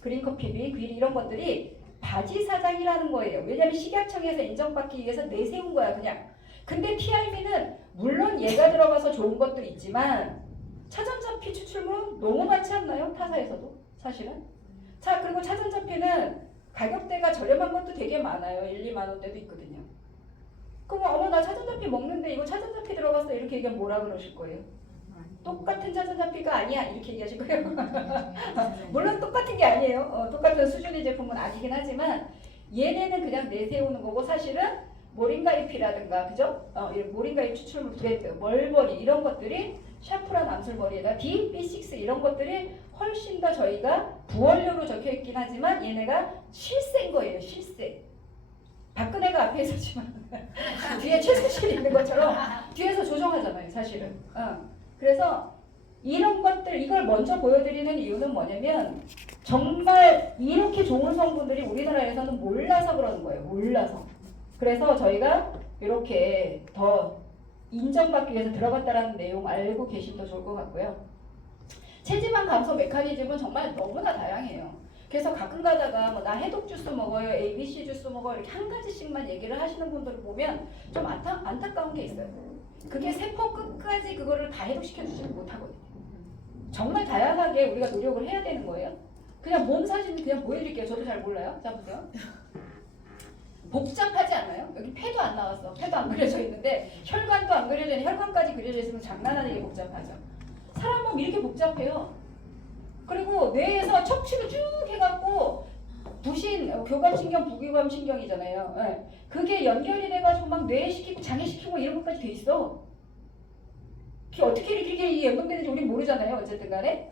그린커피, 귀리 이런 것들이 바지 사장이라는 거예요. 왜냐하면 식약청에서 인정받기 위해서 내세운 거야 그냥. 근데 TRM는 물론 얘가 들어가서 좋은 것도 있지만 차전자피 추출물은 너무 많지 않나요? 타사에서도 사실은. 자 그리고 차전자피는 가격대가 저렴한 것도 되게 많아요. 1, 2만 원대도 있거든요. 그럼 어머 나 차전자피 먹는데 이거 차전자피 들어갔어 이렇게 얘기하면 뭐라 그러실 거예요? 똑같은 차전자피가 아니야 이렇게 얘기하실 거예요. 물론 똑같은 게 아니에요. 똑같은 수준의 제품은 아니긴 하지만 얘네는 그냥 내세우는 거고 사실은 모링가잎이라든가 그죠? 모링가잎 추출물 브랜드, 멀버리 이런 것들이 샤프란 암술머리에다 D, B6 이런 것들이 훨씬 더 저희가 부원료로 적혀있긴 하지만 얘네가 실세인 거예요. 실세. 박근혜가 앞에 있었지만 뒤에 최순실이 있는 것처럼 뒤에서 조정하잖아요. 사실은. 그래서 이런 것들 이걸 먼저 보여드리는 이유는 뭐냐면 정말 이렇게 좋은 성분들이 우리나라에서는 몰라서 그러는 거예요. 몰라서. 그래서 저희가 이렇게 더 인정받기 위해서 들어갔다라는 내용 알고 계시면 더 좋을 것 같고요. 체지방 감소 메커니즘은 정말 너무나 다양해요. 그래서 가끔 가다가 뭐 나 해독 주스 먹어요, ABC 주스 먹어요 이렇게 한 가지씩만 얘기를 하시는 분들을 보면 좀 안타까운 게 있어요. 그게 세포 끝까지 그거를 다 해독시켜 주지는 못하거든요. 정말 다양하게 우리가 노력을 해야 되는 거예요. 그냥 몸 사진 그냥 보여드릴게요. 저도 잘 몰라요. 자 보세요. 복잡하지 않아요? 여기 폐도 안 나왔어. 폐도 안 그려져 있는데 혈관도 안 그려져 있는 혈관까지 그려져 있으면 장난 아니게 복잡하죠. 사람 몸 이렇게 복잡해요. 그리고 뇌에서 척추를 쭉 해갖고 부신 교감신경, 부교감신경이잖아요. 네. 그게 연결이 돼가지고 막 뇌시키고 장애시키고 이런 것까지 돼 있어. 그게 어떻게 이렇게 연동되는지 우리는 모르잖아요. 어쨌든 간에.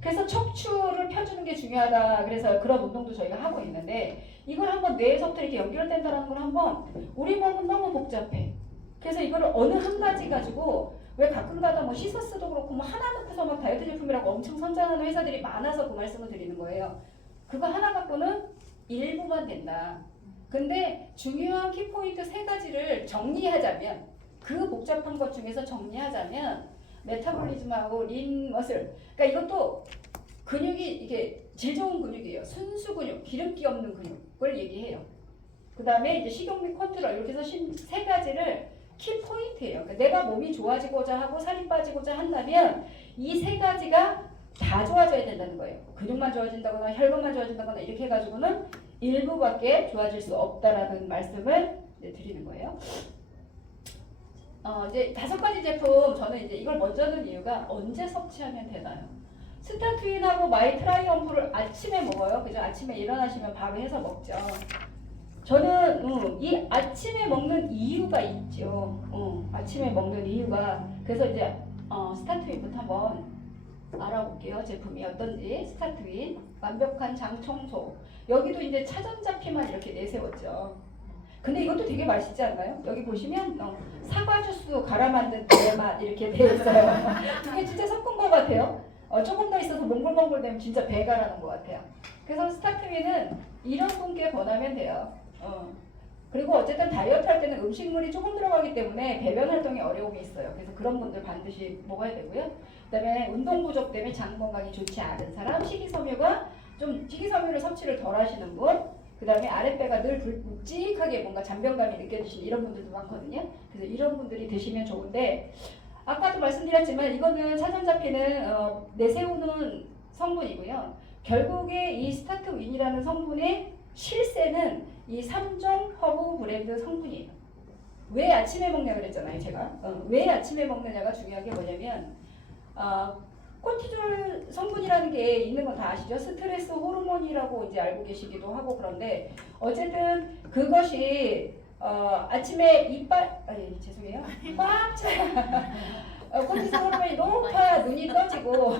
그래서 척추를 펴주는 게 중요하다. 그래서 그런 운동도 저희가 하고 있는데 이걸 한번 뇌에서부터 이렇게 연결된다는 걸 한번 우리 몸은 너무 복잡해. 그래서 이거를 어느 한 가지 가지고 왜 가끔가다 뭐 시서스도 그렇고 뭐 하나 넣고서 막 다이어트 제품이라고 엄청 선전하는 회사들이 많아서 그 말씀을 드리는 거예요. 그거 하나 갖고는 일부만 된다. 근데 중요한 키포인트 3가지를 정리하자면 그 복잡한 것 중에서 정리하자면 메타볼리즘하고 린 머슬. 그러니까 이것도 근육이 이게 질 좋은 근육이에요. 순수 근육, 기름기 없는 근육을 얘기해요. 그 다음에 이제 식욕 및 컨트롤 이렇게 해서 3가지를 키 포인트예요. 그러니까 내가 몸이 좋아지고자 하고 살이 빠지고자 한다면 이 3가지가 다 좋아져야 된다는 거예요. 근육만 좋아진다거나 혈관만 좋아진다거나 이렇게 해가지고는 일부밖에 좋아질 수 없다라는 말씀을 이제 드리는 거예요. 이제 5가지 제품 저는 이제 이걸 먼저 넣은 이유가 언제 섭취하면 되나요? 스타트윈하고 마이트라이엄프를 아침에 먹어요. 그죠? 아침에 일어나시면 바로 해서 먹죠. 저는 이 아침에 먹는 이유가 있죠. 아침에 먹는 이유가 그래서 이제 스타트윈부터 한번 알아볼게요. 제품이 어떤지. 스타트윈 완벽한 장 청소. 여기도 이제 차전자피만 이렇게 내세웠죠. 근데 이것도 되게 맛있지 않나요? 여기 보시면 사과 주스 갈아 만든 배맛 이렇게 되어 있어요. 이게 진짜 섞은 것 같아요. 조금 더 있어서 몽글몽글 되면 진짜 배가 나는 것 같아요. 그래서 스타트윈은 이런 분께 권하면 돼요. 그리고 어쨌든 다이어트 할 때는 음식물이 조금 들어가기 때문에 배변 활동에 어려움이 있어요. 그래서 그런 분들 반드시 먹어야 되고요. 그다음에 운동 부족 때문에 장 건강이 좋지 않은 사람, 식이섬유를 섭취를 덜 하시는 분, 그다음에 아랫배가 늘 묵직하게 뭔가 잔변감이 느껴지시는 이런 분들도 많거든요. 그래서 이런 분들이 드시면 좋은데 아까도 말씀드렸지만 이거는 차전자피는 내세우는 성분이고요. 결국에 이 스타트윈이라는 성분의 실세는 이 3종 허브 브랜드 성분이에요. 왜 아침에 먹냐 그랬잖아요, 제가. 왜 아침에 먹느냐가 중요한 게 뭐냐면 코티졸 성분이라는 게 있는 건 다 아시죠? 스트레스 호르몬이라고 이제 알고 계시기도 하고 그런데 어쨌든 그것이 아침에 죄송해요. 꽉 차. 코티졸 호르몬이 높아야 눈이 떠지고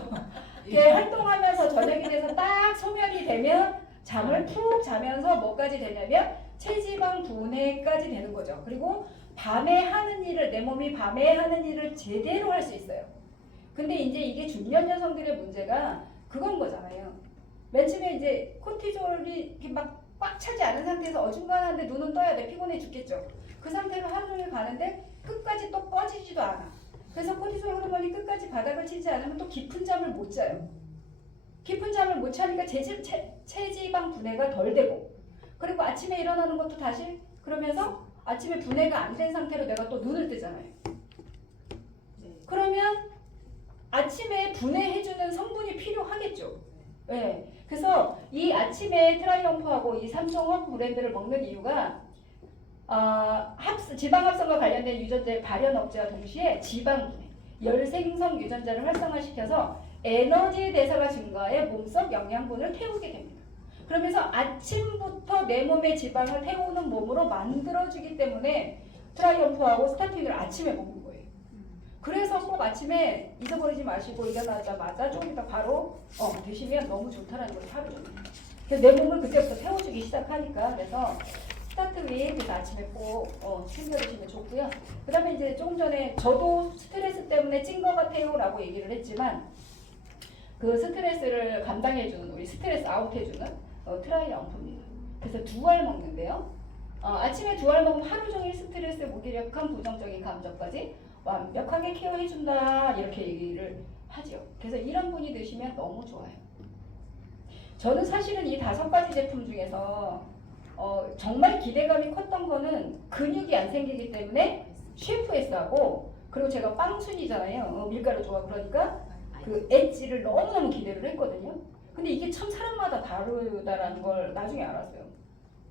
이렇게 활동하면서 저녁이 돼서 딱 소멸이 되면 잠을 푹 자면서 뭐까지 되냐면 체지방 분해까지 되는 거죠. 그리고 밤에 하는 일을 내 몸이 밤에 하는 일을 제대로 할 수 있어요. 근데 이제 이게 중년 여성들의 문제가 그건 거잖아요. 맨 처음에 이제 코티졸이 이렇게 막 꽉 차지 않은 상태에서 어중간한데 눈은 떠야 돼. 피곤해 죽겠죠. 그 상태로 하루 종일 가는데 끝까지 또 꺼지지도 않아. 그래서 코티졸 호르몬이 끝까지 바닥을 치지 않으면 또 깊은 잠을 못 자요. 깊은 잠을 못 자니까 체지방 분해가 덜 되고 그리고 아침에 일어나는 것도 다시 그러면서 아침에 분해가 안 된 상태로 내가 또 눈을 뜨잖아요. 그러면 아침에 분해해주는 성분이 필요하겠죠. 네. 그래서 이 아침에 트라이엄프하고 이 3종 허브 브랜드를 먹는 이유가 지방 합성과 관련된 유전자의 발현 억제와 동시에 지방 분해, 열생성 유전자를 활성화시켜서 에너지 대사가 증가해 몸속 영양분을 태우게 됩니다. 그러면서 아침부터 내 몸의 지방을 태우는 몸으로 만들어주기 때문에 트라이엄프하고 스타틴을 아침에 먹는 거예요. 그래서 꼭 아침에 잊어버리지 마시고 일어나자마자 조금 이따 바로 드시면 너무 좋다라는 거예요. 하루 종일. 그래서 내 몸을 그때부터 태워주기 시작하니까 그래서 스타트윈 그래서 아침에 꼭 챙겨 드시면 좋고요. 그 다음에 이제 조금 전에 저도 스트레스 때문에 찐 것 같아요 라고 얘기를 했지만 그 스트레스를 감당해주는 우리 스트레스 아웃해주는 트라이엄프입니다. 그래서 2알 먹는데요. 아침에 2알 먹으면 하루 종일 스트레스, 무기력함, 부정적인 감정까지 완벽하게 케어해준다 이렇게 얘기를 하죠. 그래서 이런 분이 드시면 너무 좋아요. 저는 사실은 이 5가지 제품 중에서 정말 기대감이 컸던 거는 근육이 안 생기기 때문에 셰프에스하고, 그리고 제가 빵순이잖아요. 밀가루 좋아 그러니까 그 엣지를 너무너무 기대를 했거든요. 근데 이게 참 사람마다 다르다라는 걸 나중에 알았어요.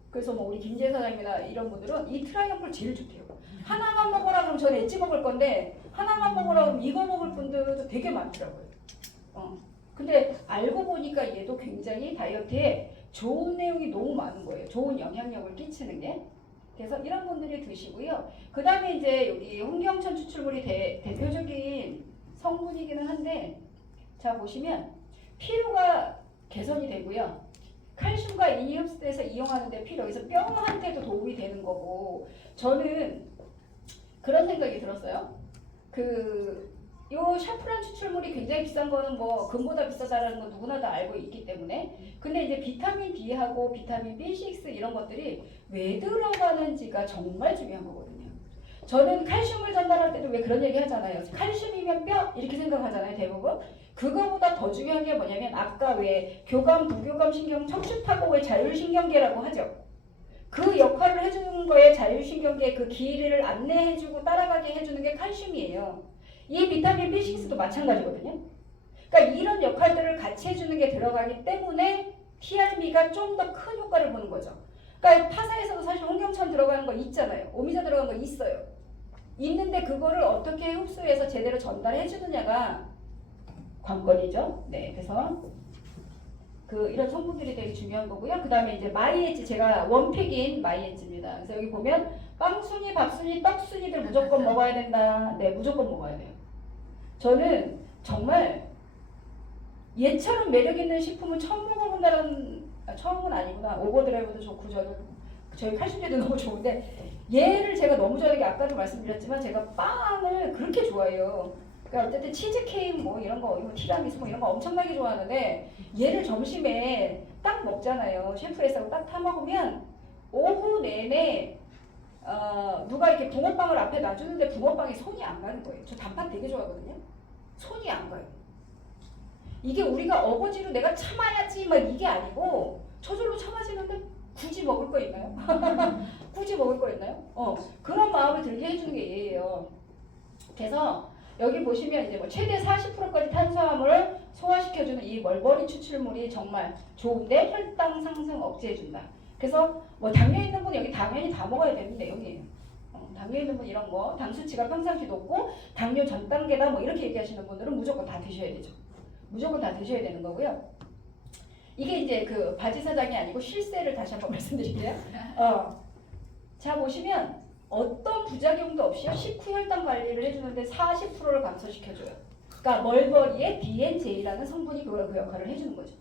그래서 뭐 우리 김재 사장님이나 이런 분들은 이 트라이앵플 제일 좋대요. 하나만 먹으라 그러면 저는 엣지 먹을 건데 하나만 먹으라 그러면 이거 먹을 분들도 되게 많더라고요. 근데 알고 보니까 얘도 굉장히 다이어트에 좋은 내용이 너무 많은 거예요. 좋은 영향력을 끼치는 게. 그래서 이런 분들이 드시고요. 그 다음에 이제 여기 홍경천 추출물이 대표적인 성분이기는 한데, 자 보시면 피로가 개선이 되고요. 칼슘과 인이 흡수돼서 이용하는데 필요, 그래서 뼈한테도 도움이 되는 거고, 저는 그런 생각이 들었어요. 요 샤프란 추출물이 굉장히 비싼 거는 뭐 금보다 비싸다라는 건 누구나 다 알고 있기 때문에, 근데 이제 비타민 D하고 비타민 B6 이런 것들이 왜 들어가는지가 정말 중요한 거거든요. 저는 칼슘을 전달할 때도 왜 그런 얘기 하잖아요. 칼슘이면 뼈 이렇게 생각하잖아요, 대부분. 그거보다 더 중요한 게 뭐냐면 아까 왜 교감, 부교감 신경, 척추타고의 자율신경계라고 하죠. 그 역할을 해주는 거에 자율신경계 그 길이를 안내해주고 따라가게 해주는 게 칼슘이에요. 이 비타민 B6도 마찬가지거든요. 그러니까 이런 역할들을 같이 해주는 게 들어가기 때문에 TRB가 좀 더 큰 효과를 보는 거죠. 그러니까 타사에서도 사실 홍경천 들어가는 거 있잖아요. 오미자 들어가는 거 있어요. 있는데 그거를 어떻게 흡수해서 제대로 전달해 주느냐가 관건이죠. 네, 그래서 이런 성분들이 되게 중요한 거고요. 그 다음에 이제 마이엣지, 제가 원픽인 마이엣지입니다. 그래서 여기 보면 빵순이, 밥순이, 떡순이들 무조건 먹어야 된다. 네, 무조건 먹어야 돼요. 저는 정말 얘처럼 매력 있는 식품은 처음 먹어본다는, 처음은 아니구나. 오버드라이브도 좋고 저희 칼슘제도 너무 좋은데, 얘를 제가 너무 좋아하는 게 아까도 말씀드렸지만 제가 빵을 그렇게 좋아해요. 그러니까 어쨌든 치즈케이크 뭐 이런 거, 티라미수 뭐 이런 거 엄청나게 좋아하는데, 얘를 점심에 딱 먹잖아요. 셰프에서 딱 타 먹으면 오후 내내 누가 이렇게 붕어빵을 앞에 놔주는데 붕어빵에 손이 안 가는 거예요. 저 단팥 되게 좋아하거든요. 손이 안 가요. 이게 우리가 어거지로 내가 참아야지 막 이게 아니고 저절로 참아지는데 굳이 먹을 거 있나요? 굳이 먹을 거 있나요? 그런 마음을 들게 해주는 게 얘예요. 그래서 여기 보시면 이제 뭐 최대 40%까지 탄수화물을 소화시켜주는 이 멀버리 추출물이 정말 좋은데 혈당 상승 억제해준다. 그래서 뭐 당뇨 있는 분 여기 당연히 다 먹어야 되는 내용이에요. 당뇨 있는 분 이런 거, 당 수치가 평상시 높고 당뇨 전 단계다 뭐 이렇게 얘기하시는 분들은 무조건 다 드셔야 되죠. 무조건 다 드셔야 되는 거고요. 이게 이제 그 바지 사장이 아니고 실세를 다시 한번 말씀드릴게요. 자 보시면 어떤 부작용도 없이 식후 혈당 관리를 해주는데 40%를 감소시켜줘요. 그러니까 멀버리의 DNJ라는 성분이 그 역할을 해주는 거죠.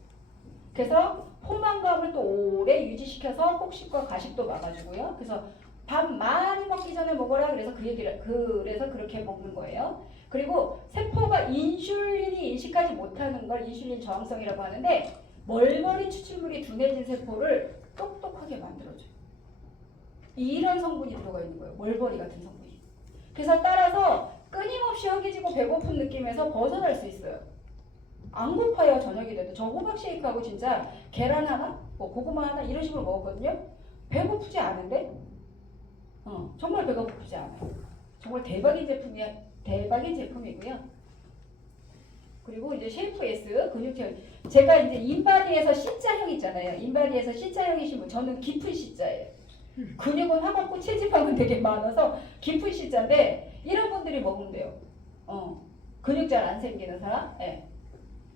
그래서 포만감을 또 오래 유지시켜서 폭식과 가식도 막아주고요. 그래서 밥 많이 먹기 전에 먹어라. 그래서 그래서 그렇게 먹는 거예요. 그리고 세포가 인슐린이 인식하지 못하는 걸 인슐린 저항성이라고 하는데, 멀버리 추출물이 둔해진 세포를 똑똑하게 만들어줘요. 이런 성분이 들어가 있는 거예요. 멀버리 같은 성분이. 그래서 따라서 끊임없이 허기지고 배고픈 느낌에서 벗어날 수 있어요. 안 고파요. 저녁이 돼도. 저 호박 쉐이크하고 진짜 계란 하나, 뭐 고구마 하나 이런 식으로 먹었거든요. 배고프지 않은데, 정말 배고프지 않아요. 정말 대박인 제품이고요. 그리고 이제 셰프 S 근육형, 제가 이제 인바디에서 C자형 있잖아요. 인바디에서 C자형이시면 저는 깊은 C자예요. 근육은 확 없고 체지방은 되게 많아서 깊은 C자인데 이런 분들이 먹으면 돼요. 근육 잘 안 생기는 사람. 네.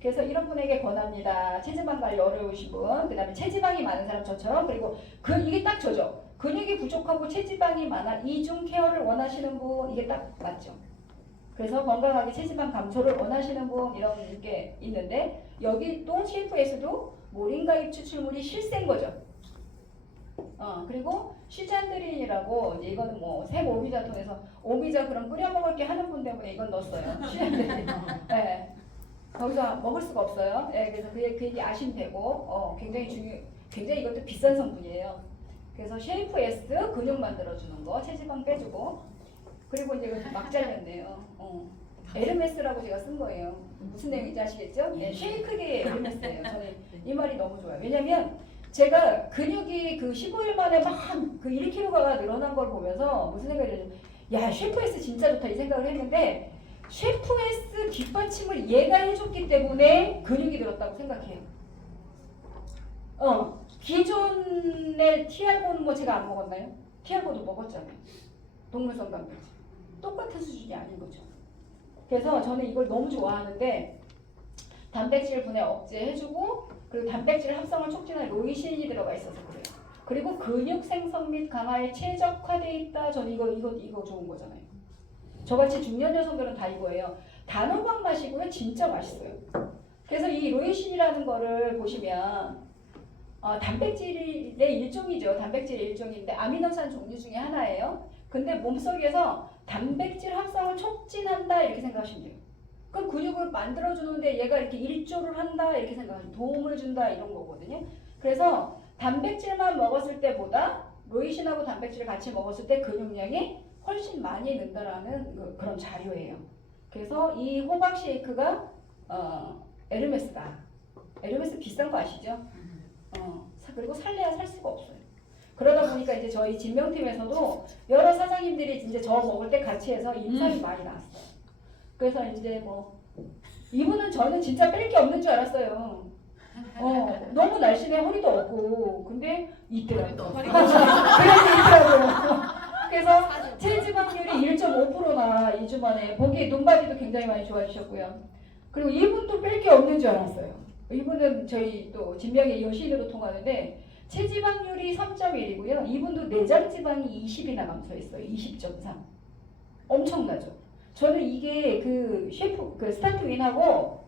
그래서 이런 분에게 권합니다. 체지방 관리 어려우신 분, 그 다음에 체지방이 많은 사람 저처럼, 그리고 이게 딱 저죠. 근육이 부족하고 체지방이 많아 이중 케어를 원하시는 분, 이게 딱 맞죠. 그래서 건강하게 체지방 감소를 원하시는 분, 이런 게 있는데, 여기 또 CF에서도 모링가잎 추출물이 실세인 거죠. 그리고 시잔드린이라고, 이제 이거는 뭐 생 오미자통에서 오미자 그럼 끓여 먹을 게 하는 분 때문에 이건 넣었어요. 시잔드린. 네. 거기서 먹을 수가 없어요. 네, 그래서 그 얘기 아시면 되고, 굉장히 이것도 비싼 성분이에요. 그래서 쉐이프 S 근육 만들어주는 거, 체지방 빼주고, 그리고 이제 막 잘렸네요. 에르메스라고 제가 쓴 거예요. 무슨 내용인지 아시겠죠? 네, 쉐이크계의 에르메스예요. 저는 이 말이 너무 좋아요. 왜냐면 제가 근육이 그 15일 만에 막 그 1kg가 늘어난 걸 보면서 무슨 생각이 들었냐면 야, 셰프에스 진짜 좋다 이 생각을 했는데 셰프에스 뒷받침을 얘가 해줬기 때문에 근육이 늘었다고 생각해요. 기존의 TR고는 뭐 제가 안 먹었나요? TR고도 먹었잖아요. 동물성 단백질. 똑같은 수준이 아닌 거죠. 그래서 저는 이걸 너무 좋아하는데 단백질 분해 억제해주고 그리고 단백질 합성을 촉진하는 로이신이 들어가 있어서 그래요. 그리고 근육 생성 및 강화에 최적화돼 있다. 저는 이거 좋은 거잖아요. 저같이 중년 여성들은 다 이거예요. 단호박 맛이고요. 진짜 맛있어요. 그래서 이 로이신이라는 거를 보시면 단백질의 일종이죠. 단백질의 일종인데 아미노산 종류 중에 하나예요. 근데 몸속에서 단백질 합성을 촉진한다 이렇게 생각하시면 돼요. 그럼 근육을 만들어주는데 얘가 이렇게 일조를 한다 이렇게 생각하시면 도움을 준다 이런 거거든요. 그래서 단백질만 먹었을 때보다 로이신하고 단백질을 같이 먹었을 때 근육량이 훨씬 많이 는다라는 그런 자료예요. 그래서 이 호박 쉐이크가 에르메스다. 에르메스 비싼 거 아시죠? 그리고 살래야 살 수가 없어요. 그러다 보니까 이제 저희 진명팀에서도 여러 사장님들이 이제 저 먹을 때 같이 해서 인상이 많이 나왔어요. 그래서 이제 뭐 이분은 저는 진짜 뺄 게 없는 줄 알았어요. 너무 날씬해 허리도 없고 근데 있더라고요. 그래서 있더라고요. 그래서 체지방률이 1.5%나 2주 만에 보기 눈바디도 굉장히 많이 좋아지셨고요. 그리고 이분도 뺄 게 없는 줄 알았어요. 이분은 저희 또 진명의 여신으로 통하는데 체지방률이 3.1이고요. 이분도 내장 지방이 20이나 감소했어요. 20.3. 엄청나죠. 저는 이게 그 셰프 그 스타트윈하고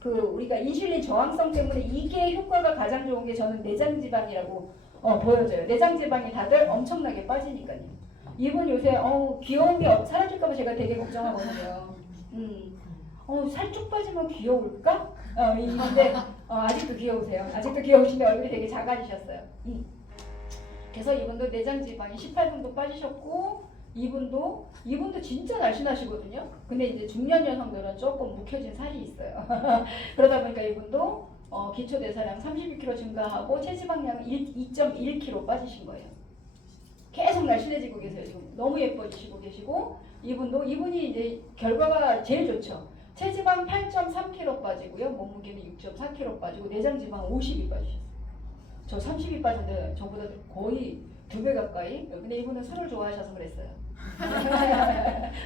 그 우리가 인슐린 저항성 때문에 이게 효과가 가장 좋은 게 저는 내장 지방이라고 보여져요. 내장 지방이 다들 엄청나게 빠지니까요. 이분 요새 귀여운 게 사라질까 봐 제가 되게 걱정하거든요. 살 쭉 빠지면 귀여울까? 근데 아직도 귀여우세요. 아직도 귀여우신데 얼굴이 되게 작아지셨어요. 그래서 이분도 내장 지방이 18분도 빠지셨고 이분도 진짜 날씬하시거든요. 근데 이제 중년 여성들은 조금 묵혀진 살이 있어요. 그러다 보니까 이분도 기초 대사량 32kg 증가하고 체지방량은 2.1kg 빠지신 거예요. 계속 날씬해지고 계세요. 지금 너무 예뻐지시고 계시고 이분이 이제 결과가 제일 좋죠. 체지방 8.3kg 빠지고요. 몸무게는 6.4kg 빠지고 내장 지방 50이 빠지셨어요. 저 30이 빠졌는데 저보다 거의 2배 가까이. 근데 이분은 술을 좋아하셔서 그랬어요.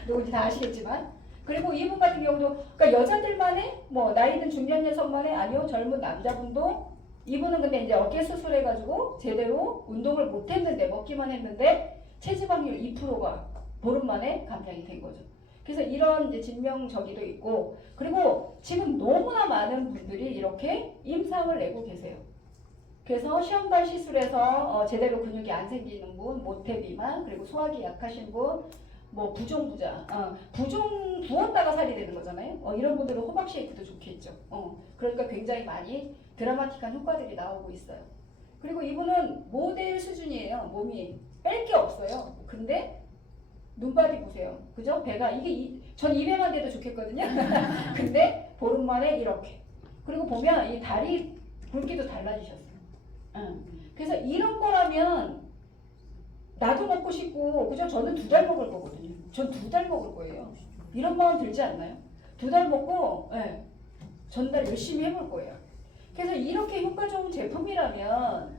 누군지 다 아시겠지만. 그리고 이분 같은 경우도 그러니까 여자들만의 뭐 나이든 중년 여성만의 아니요 젊은 남자분도 이분은 근데 이제 어깨 수술해가지고 제대로 운동을 못했는데 먹기만 했는데 체지방률 2%가 보름 만에 감량이 된 거죠. 그래서 이런 이제 진명저기도 있고 그리고 지금 너무나 많은 분들이 이렇게 임상을 내고 계세요. 그래서 시험관 시술에서 제대로 근육이 안 생기는 분, 모태 비만, 그리고 소화기 약하신 분, 뭐 부종부자, 부었다가 살이 되는 거잖아요. 이런 분들은 호박 쉐이크도 좋겠죠. 그러니까 굉장히 많이 드라마틱한 효과들이 나오고 있어요. 그리고 이분은 모델 수준이에요. 몸이 뺄 게 없어요. 근데 눈바디 보세요. 그죠? 배가 전 2배만 돼도 좋겠거든요. 근데 보름 만에 이렇게. 그리고 보면 이 다리 굵기도 달라지셨어요. 그래서 이런 거라면 나도 먹고 싶고 그죠? 저는 2달 먹을 거거든요. 전 2달 먹을 거예요. 이런 마음 들지 않나요? 2달 먹고 전달 열심히 해볼 거예요. 그래서 이렇게 효과 좋은 제품이라면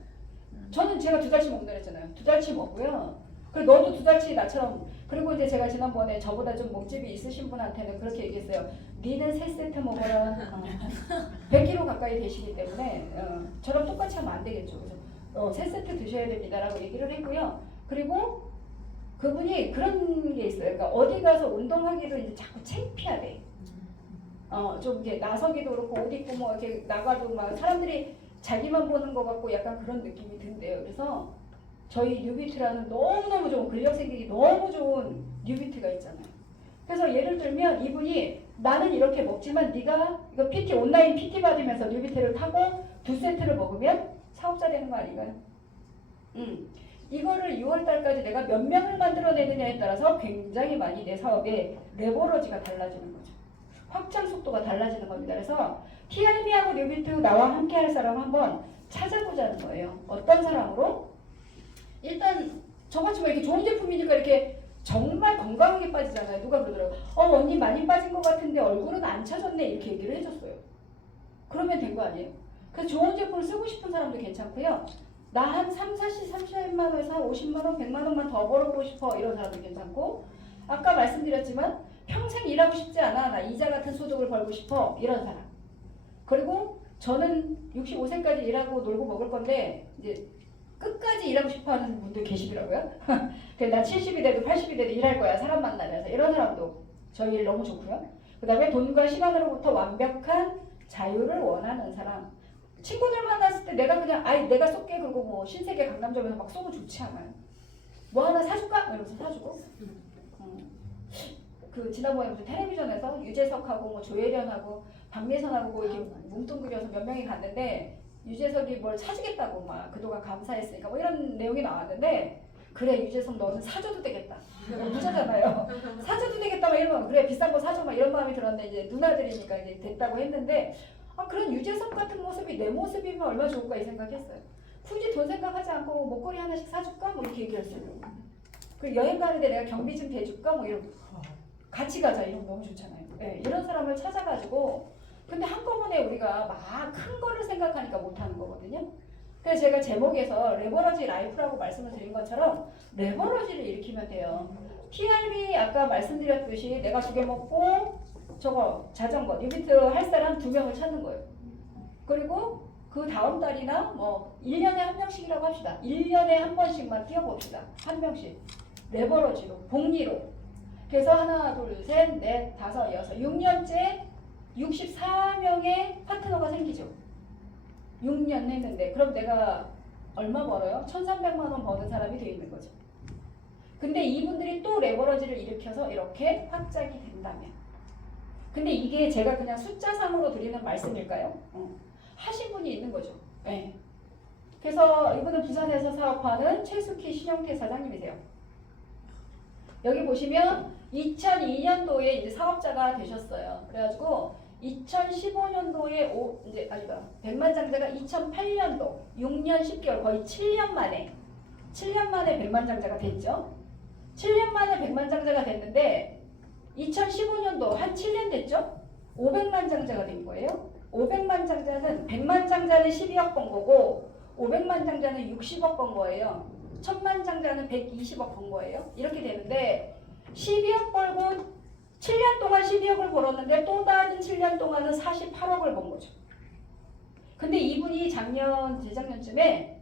저는 제가 2달치 먹는다 그랬잖아요. 2달치 먹고요. 그리고 너도 2달치 나처럼 그리고 이제 제가 지난번에 저보다 좀 몸집이 있으신 분한테는 그렇게 얘기했어요. 니는 3세트 먹어라. 100kg 가까이 되시기 때문에 저랑 똑같이 하면 안 되겠죠. 그래서 3세트 드셔야 됩니다라고 얘기를 했고요. 그리고 그분이 그런 게 있어요. 그러니까 어디 가서 운동하기도 이제 자꾸 창피하대. 좀 이렇게 나서기도 그렇고 옷 입고 뭐 이렇게 나가도 막 사람들이 자기만 보는 것 같고 약간 그런 느낌이 든대요. 그래서 저희 뉴비트라는 너무너무 좋은 근력 생기기 너무 좋은 뉴비트가 있잖아요. 그래서 예를 들면 이분이 나는 이렇게 먹지만 네가 이거 PT 온라인 PT 받으면서 뉴비트를 타고 2세트를 먹으면 사업자 되는 거 아닌가요? 이거를 6월달까지 내가 몇 명을 만들어내느냐에 따라서 굉장히 많이 내 사업의 레버러지가 달라지는 거죠. 확장 속도가 달라지는 겁니다. 그래서 TRB하고 뉴비트 나와 함께 할 사람 한번 찾아보자는 거예요. 어떤 사람으로? 일단 저같이 뭐 이렇게 좋은 제품이니까 이렇게 정말 건강하게 빠지잖아요. 누가 그러더라고요. 언니 많이 빠진 것 같은데 얼굴은 안 차졌네. 이렇게 얘기를 해줬어요. 그러면 된 거 아니에요? 그래서 좋은 제품을 쓰고 싶은 사람도 괜찮고요. 나 한 3, 40, 30만 원에서 한 50만 원, 100만 원만 더 벌어보고 싶어. 이런 사람도 괜찮고 아까 말씀드렸지만 평생 일하고 싶지 않아. 나 이자 같은 소득을 벌고 싶어. 이런 사람. 그리고 저는 65세까지 일하고 놀고 먹을 건데 이제 끝까지 일하고 싶어 하는 분들 계시더라고요. 그래서 나 70이 돼도 80이 돼도 일할 거야. 사람 만나면서. 이런 사람도 저희 일 너무 좋고요. 그 다음에 돈과 시간으로부터 완벽한 자유를 원하는 사람. 친구들 만났을 때 내가 그냥 내가 쏠게 그러고 뭐 신세계 강남점에서 막 쏘면 좋지 않아요? 뭐 하나 사줄까? 이러면서 사주고. 그 지난번에 무슨 텔레비전에서 유재석하고 뭐 조혜련하고 박미선하고 뭐 이렇게 뭉뚱그려서 몇 명이 갔는데 유재석이 뭘 사주겠다고 막 그동안 감사했으니까 뭐 이런 내용이 나왔는데 그래 유재석 너는 사줘도 되겠다. 부자잖아요. 사줘도 되겠다 막 이러면 그래 비싼 거 사줘 막 이런 마음이 들었는데 이제 누나들이니까 이제 됐다고 했는데 그런 유재석 같은 모습이 내 모습이면 얼마나 좋을까 이 생각했어요. 굳이 돈 생각하지 않고 목걸이 하나씩 사줄까 뭐 이렇게 얘기했어요. 그리고 여행 가는데 내가 경비 좀 대줄까 뭐 이런 같이 가자 이런 거 너무 좋잖아요. 네, 이런 사람을 찾아가지고 근데 한꺼번에 우리가 막 큰 거를 생각하니까 못하는 거거든요. 그래서 제가 제목에서 레버러지 라이프라고 말씀을 드린 것처럼 레버러지를 일으키면 돼요. TRB 아까 말씀드렸듯이 내가 2개 먹고 저거 자전거 뉴비트 할 사람 2명을 찾는 거예요. 그리고 그 다음 달이나 뭐 1년에 한 명씩이라고 합시다. 1년에 한 번씩만 뛰어봅시다. 한 명씩. 레버러지로, 복리로. 그래서 하나, 둘, 셋, 넷, 다섯, 여섯, 6년째 64명의 파트너가 생기죠. 6년 했는데 그럼 내가 얼마 벌어요? 1,300만 원 버는 사람이 되어 있는 거죠. 근데 이분들이 또 레버러지를 일으켜서 이렇게 확장이 된다면 근데 이게 제가 그냥 숫자상으로 드리는 말씀일까요? 하신 분이 있는 거죠. 네. 그래서 이분은 부산에서 사업하는 최숙희 신영태 사장님이세요. 여기 보시면 2002년도에 이제 사업자가 되셨어요. 그래가지고 2015년도에 이제 아니다 100만장자가 2008년도 6년 10개월 거의 7년 만에 100만장자가 됐죠. 7년 만에 100만장자가 됐는데 2015년도 한 7년 됐죠. 500만장자가 된 거예요. 500만장자는 100만장자는 12억 번 거고 500만장자는 60억 번 거예요. 1000만장자는 120억 번 거예요. 이렇게 되는데 12억 벌고 7년 동안 12억을 벌었는데 또 다른 7년 동안은 48억을 번 거죠. 근데 이분이 작년, 재작년쯤에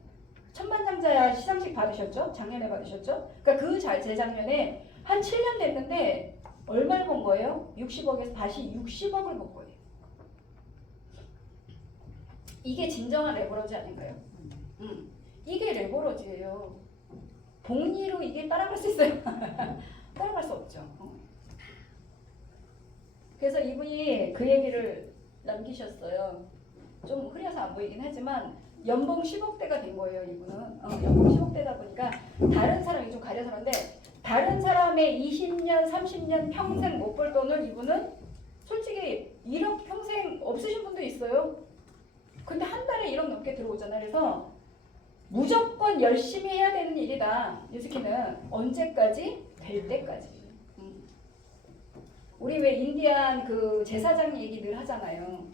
1000만장자 시상식 받으셨죠? 작년에 받으셨죠? 그러니까 그 재작년에 한 7년 됐는데 얼마를 번 거예요? 60억에서 다시 60억을 번 거예요. 이게 진정한 레버러지 아닌가요? 이게 레버러지예요. 복리로 이게 따라갈 수 있어요? 따라갈 수 없죠. 그래서 이분이 그 얘기를 남기셨어요. 좀 흐려서 안 보이긴 하지만 연봉 10억대가 된 거예요. 이분은 연봉 10억대다 보니까 다른 사람이 좀 가려서 그런데 다른 사람의 20년, 30년 평생 못 벌 돈을 이분은 솔직히 1억 평생 없으신 분도 있어요. 근데 한 달에 1억 넘게 들어오잖아요. 그래서 무조건 열심히 해야 되는 일이다. 유스키는 언제까지? 될 때까지. 우리 왜 인디안 그 제사장 얘기 늘 하잖아요.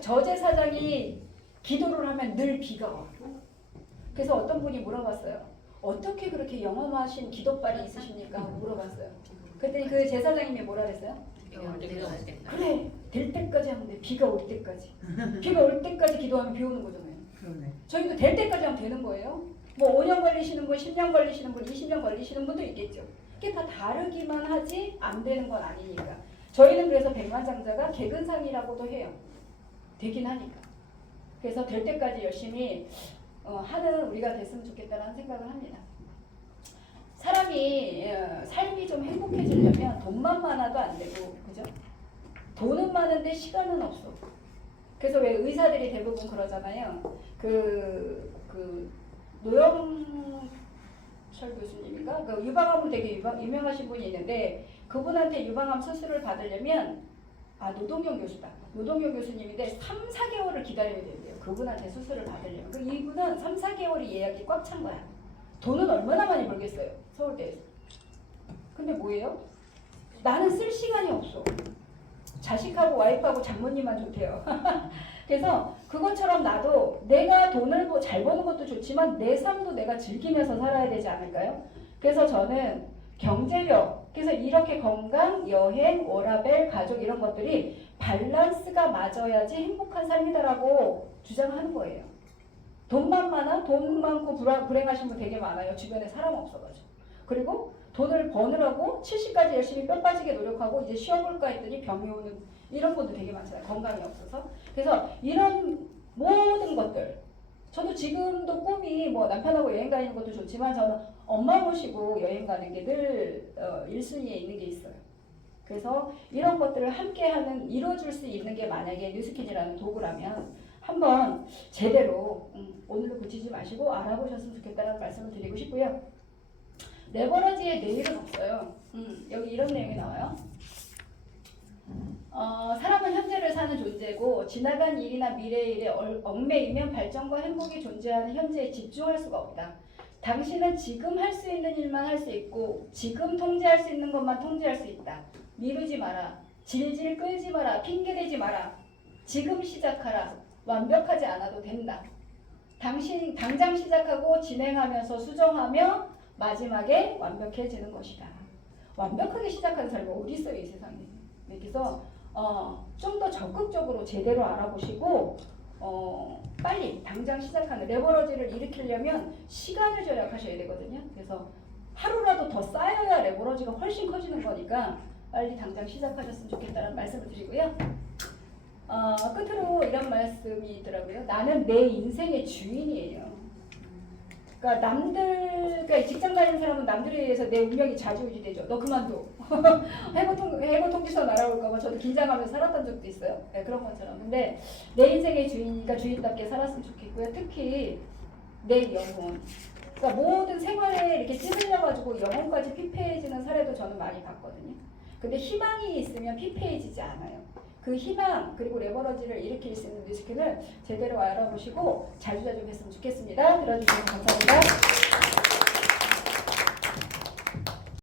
저 제사장이 기도를 하면 늘 비가 와. 그래서 어떤 분이 물어봤어요. 어떻게 그렇게 영험하신 기도빨이 있으십니까? 물어봤어요. 그랬더니 그 제사장님이 뭐라 그랬어요? 그래, 될 때까지 하면 돼. 비가 올 때까지. 비가 올 때까지 기도하면 비 오는 거잖아요. 그러네. 저희도 될 때까지 하면 되는 거예요. 뭐 5년 걸리시는 분, 10년 걸리시는 분, 20년 걸리시는 분도 있겠죠. 그게 다 다르기만 하지 안 되는 건 아니니까. 저희는 그래서 백만장자가 개근상이라고도 해요. 되긴 하니까. 그래서 될 때까지 열심히 하는 우리가 됐으면 좋겠다는 생각을 합니다. 사람이 삶이 좀 행복해지려면 돈만 많아도 안 되고, 그죠? 돈은 많은데 시간은 없어. 그래서 왜 의사들이 대부분 그러잖아요. 노영철 교수님인가? 그 유방암으로 되게 유명하신 분이 있는데 그분한테 유방암 수술을 받으려면 노동용 교수다. 노동용 교수님인데 3, 4개월을 기다려야 된대요. 그분한테 수술을 받으려면. 그 이분은 3, 4개월이 예약이 꽉 찬 거야. 돈은 얼마나 많이 벌겠어요. 서울대에서. 근데 뭐예요? 나는 쓸 시간이 없어. 자식하고 와이프하고 장모님만 좋대요. 그래서 그것처럼 나도 내가 돈을 잘 버는 것도 좋지만 내 삶도 내가 즐기면서 살아야 되지 않을까요? 그래서 저는 경제력, 그래서 이렇게 건강, 여행, 워라밸, 가족 이런 것들이 밸런스가 맞아야지 행복한 삶이다라고 주장하는 거예요. 돈만 많아? 돈 많고 불행하신 분 되게 많아요. 주변에 사람 없어가지고. 그리고 돈을 버느라고 70까지 열심히 뼈 빠지게 노력하고 이제 쉬어볼까 했더니 병이 오는 이런 분도 되게 많잖아요. 건강이 없어서. 그래서 이런 모든 것들, 저도 지금도 꿈이 뭐 남편하고 여행 가는 것도 좋지만 저는 엄마 모시고 여행 가는 게 늘 1순위에 있는 게 있어요. 그래서 이런 것들을 함께하는, 이루어줄 수 있는 게 만약에 뉴스킨이라는 도구라면 한번 제대로 오늘도 고치지 마시고 알아보셨으면 좋겠다는 말씀을 드리고 싶고요. 레버러지의 내일은 없어요. 여기 이런 내용이 나와요. 사람은 현재를 사는 존재고 지나간 일이나 미래의 일에 얽매이면 발전과 행복이 존재하는 현재에 집중할 수가 없다. 당신은 지금 할 수 있는 일만 할 수 있고 지금 통제할 수 있는 것만 통제할 수 있다. 미루지 마라. 질질 끌지 마라. 핑계대지 마라. 지금 시작하라. 완벽하지 않아도 된다. 당신 당장 시작하고 진행하면서 수정하며 마지막에 완벽해지는 것이다. 완벽하게 시작하는 사람이 어디 있어요, 이 세상에. 그래서 좀 더 적극적으로 제대로 알아보시고 빨리 당장 시작하는 레버러지를 일으키려면 시간을 절약하셔야 되거든요. 그래서 하루라도 더 쌓여야 레버러지가 훨씬 커지는 거니까 빨리 당장 시작하셨으면 좋겠다는 말씀을 드리고요. 끝으로 이런 말씀이 있더라고요. 나는 내 인생의 주인이에요. 그러니까 그러니까 직장 다니는 사람은 남들에 의해서 내 운명이 좌지우지되죠. 너 그만둬. 해고 통지서 날아올까봐 저도 긴장하면서 살았던 적도 있어요. 네, 그런 것처럼. 근데 내 인생의 주인이니까 주인답게 살았으면 좋겠고요. 특히 내 영혼. 그러니까 모든 생활에 이렇게 찌들려가지고 영혼까지 피폐해지는 사례도 저는 많이 봤거든요. 근데 희망이 있으면 피폐해지지 않아요. 그 희망 그리고 레버러지를 일으킬 수 있는 뉴스킨을 제대로 알아보시고 자주자주 했으면 좋겠습니다. 들어주셔서 감사합니다.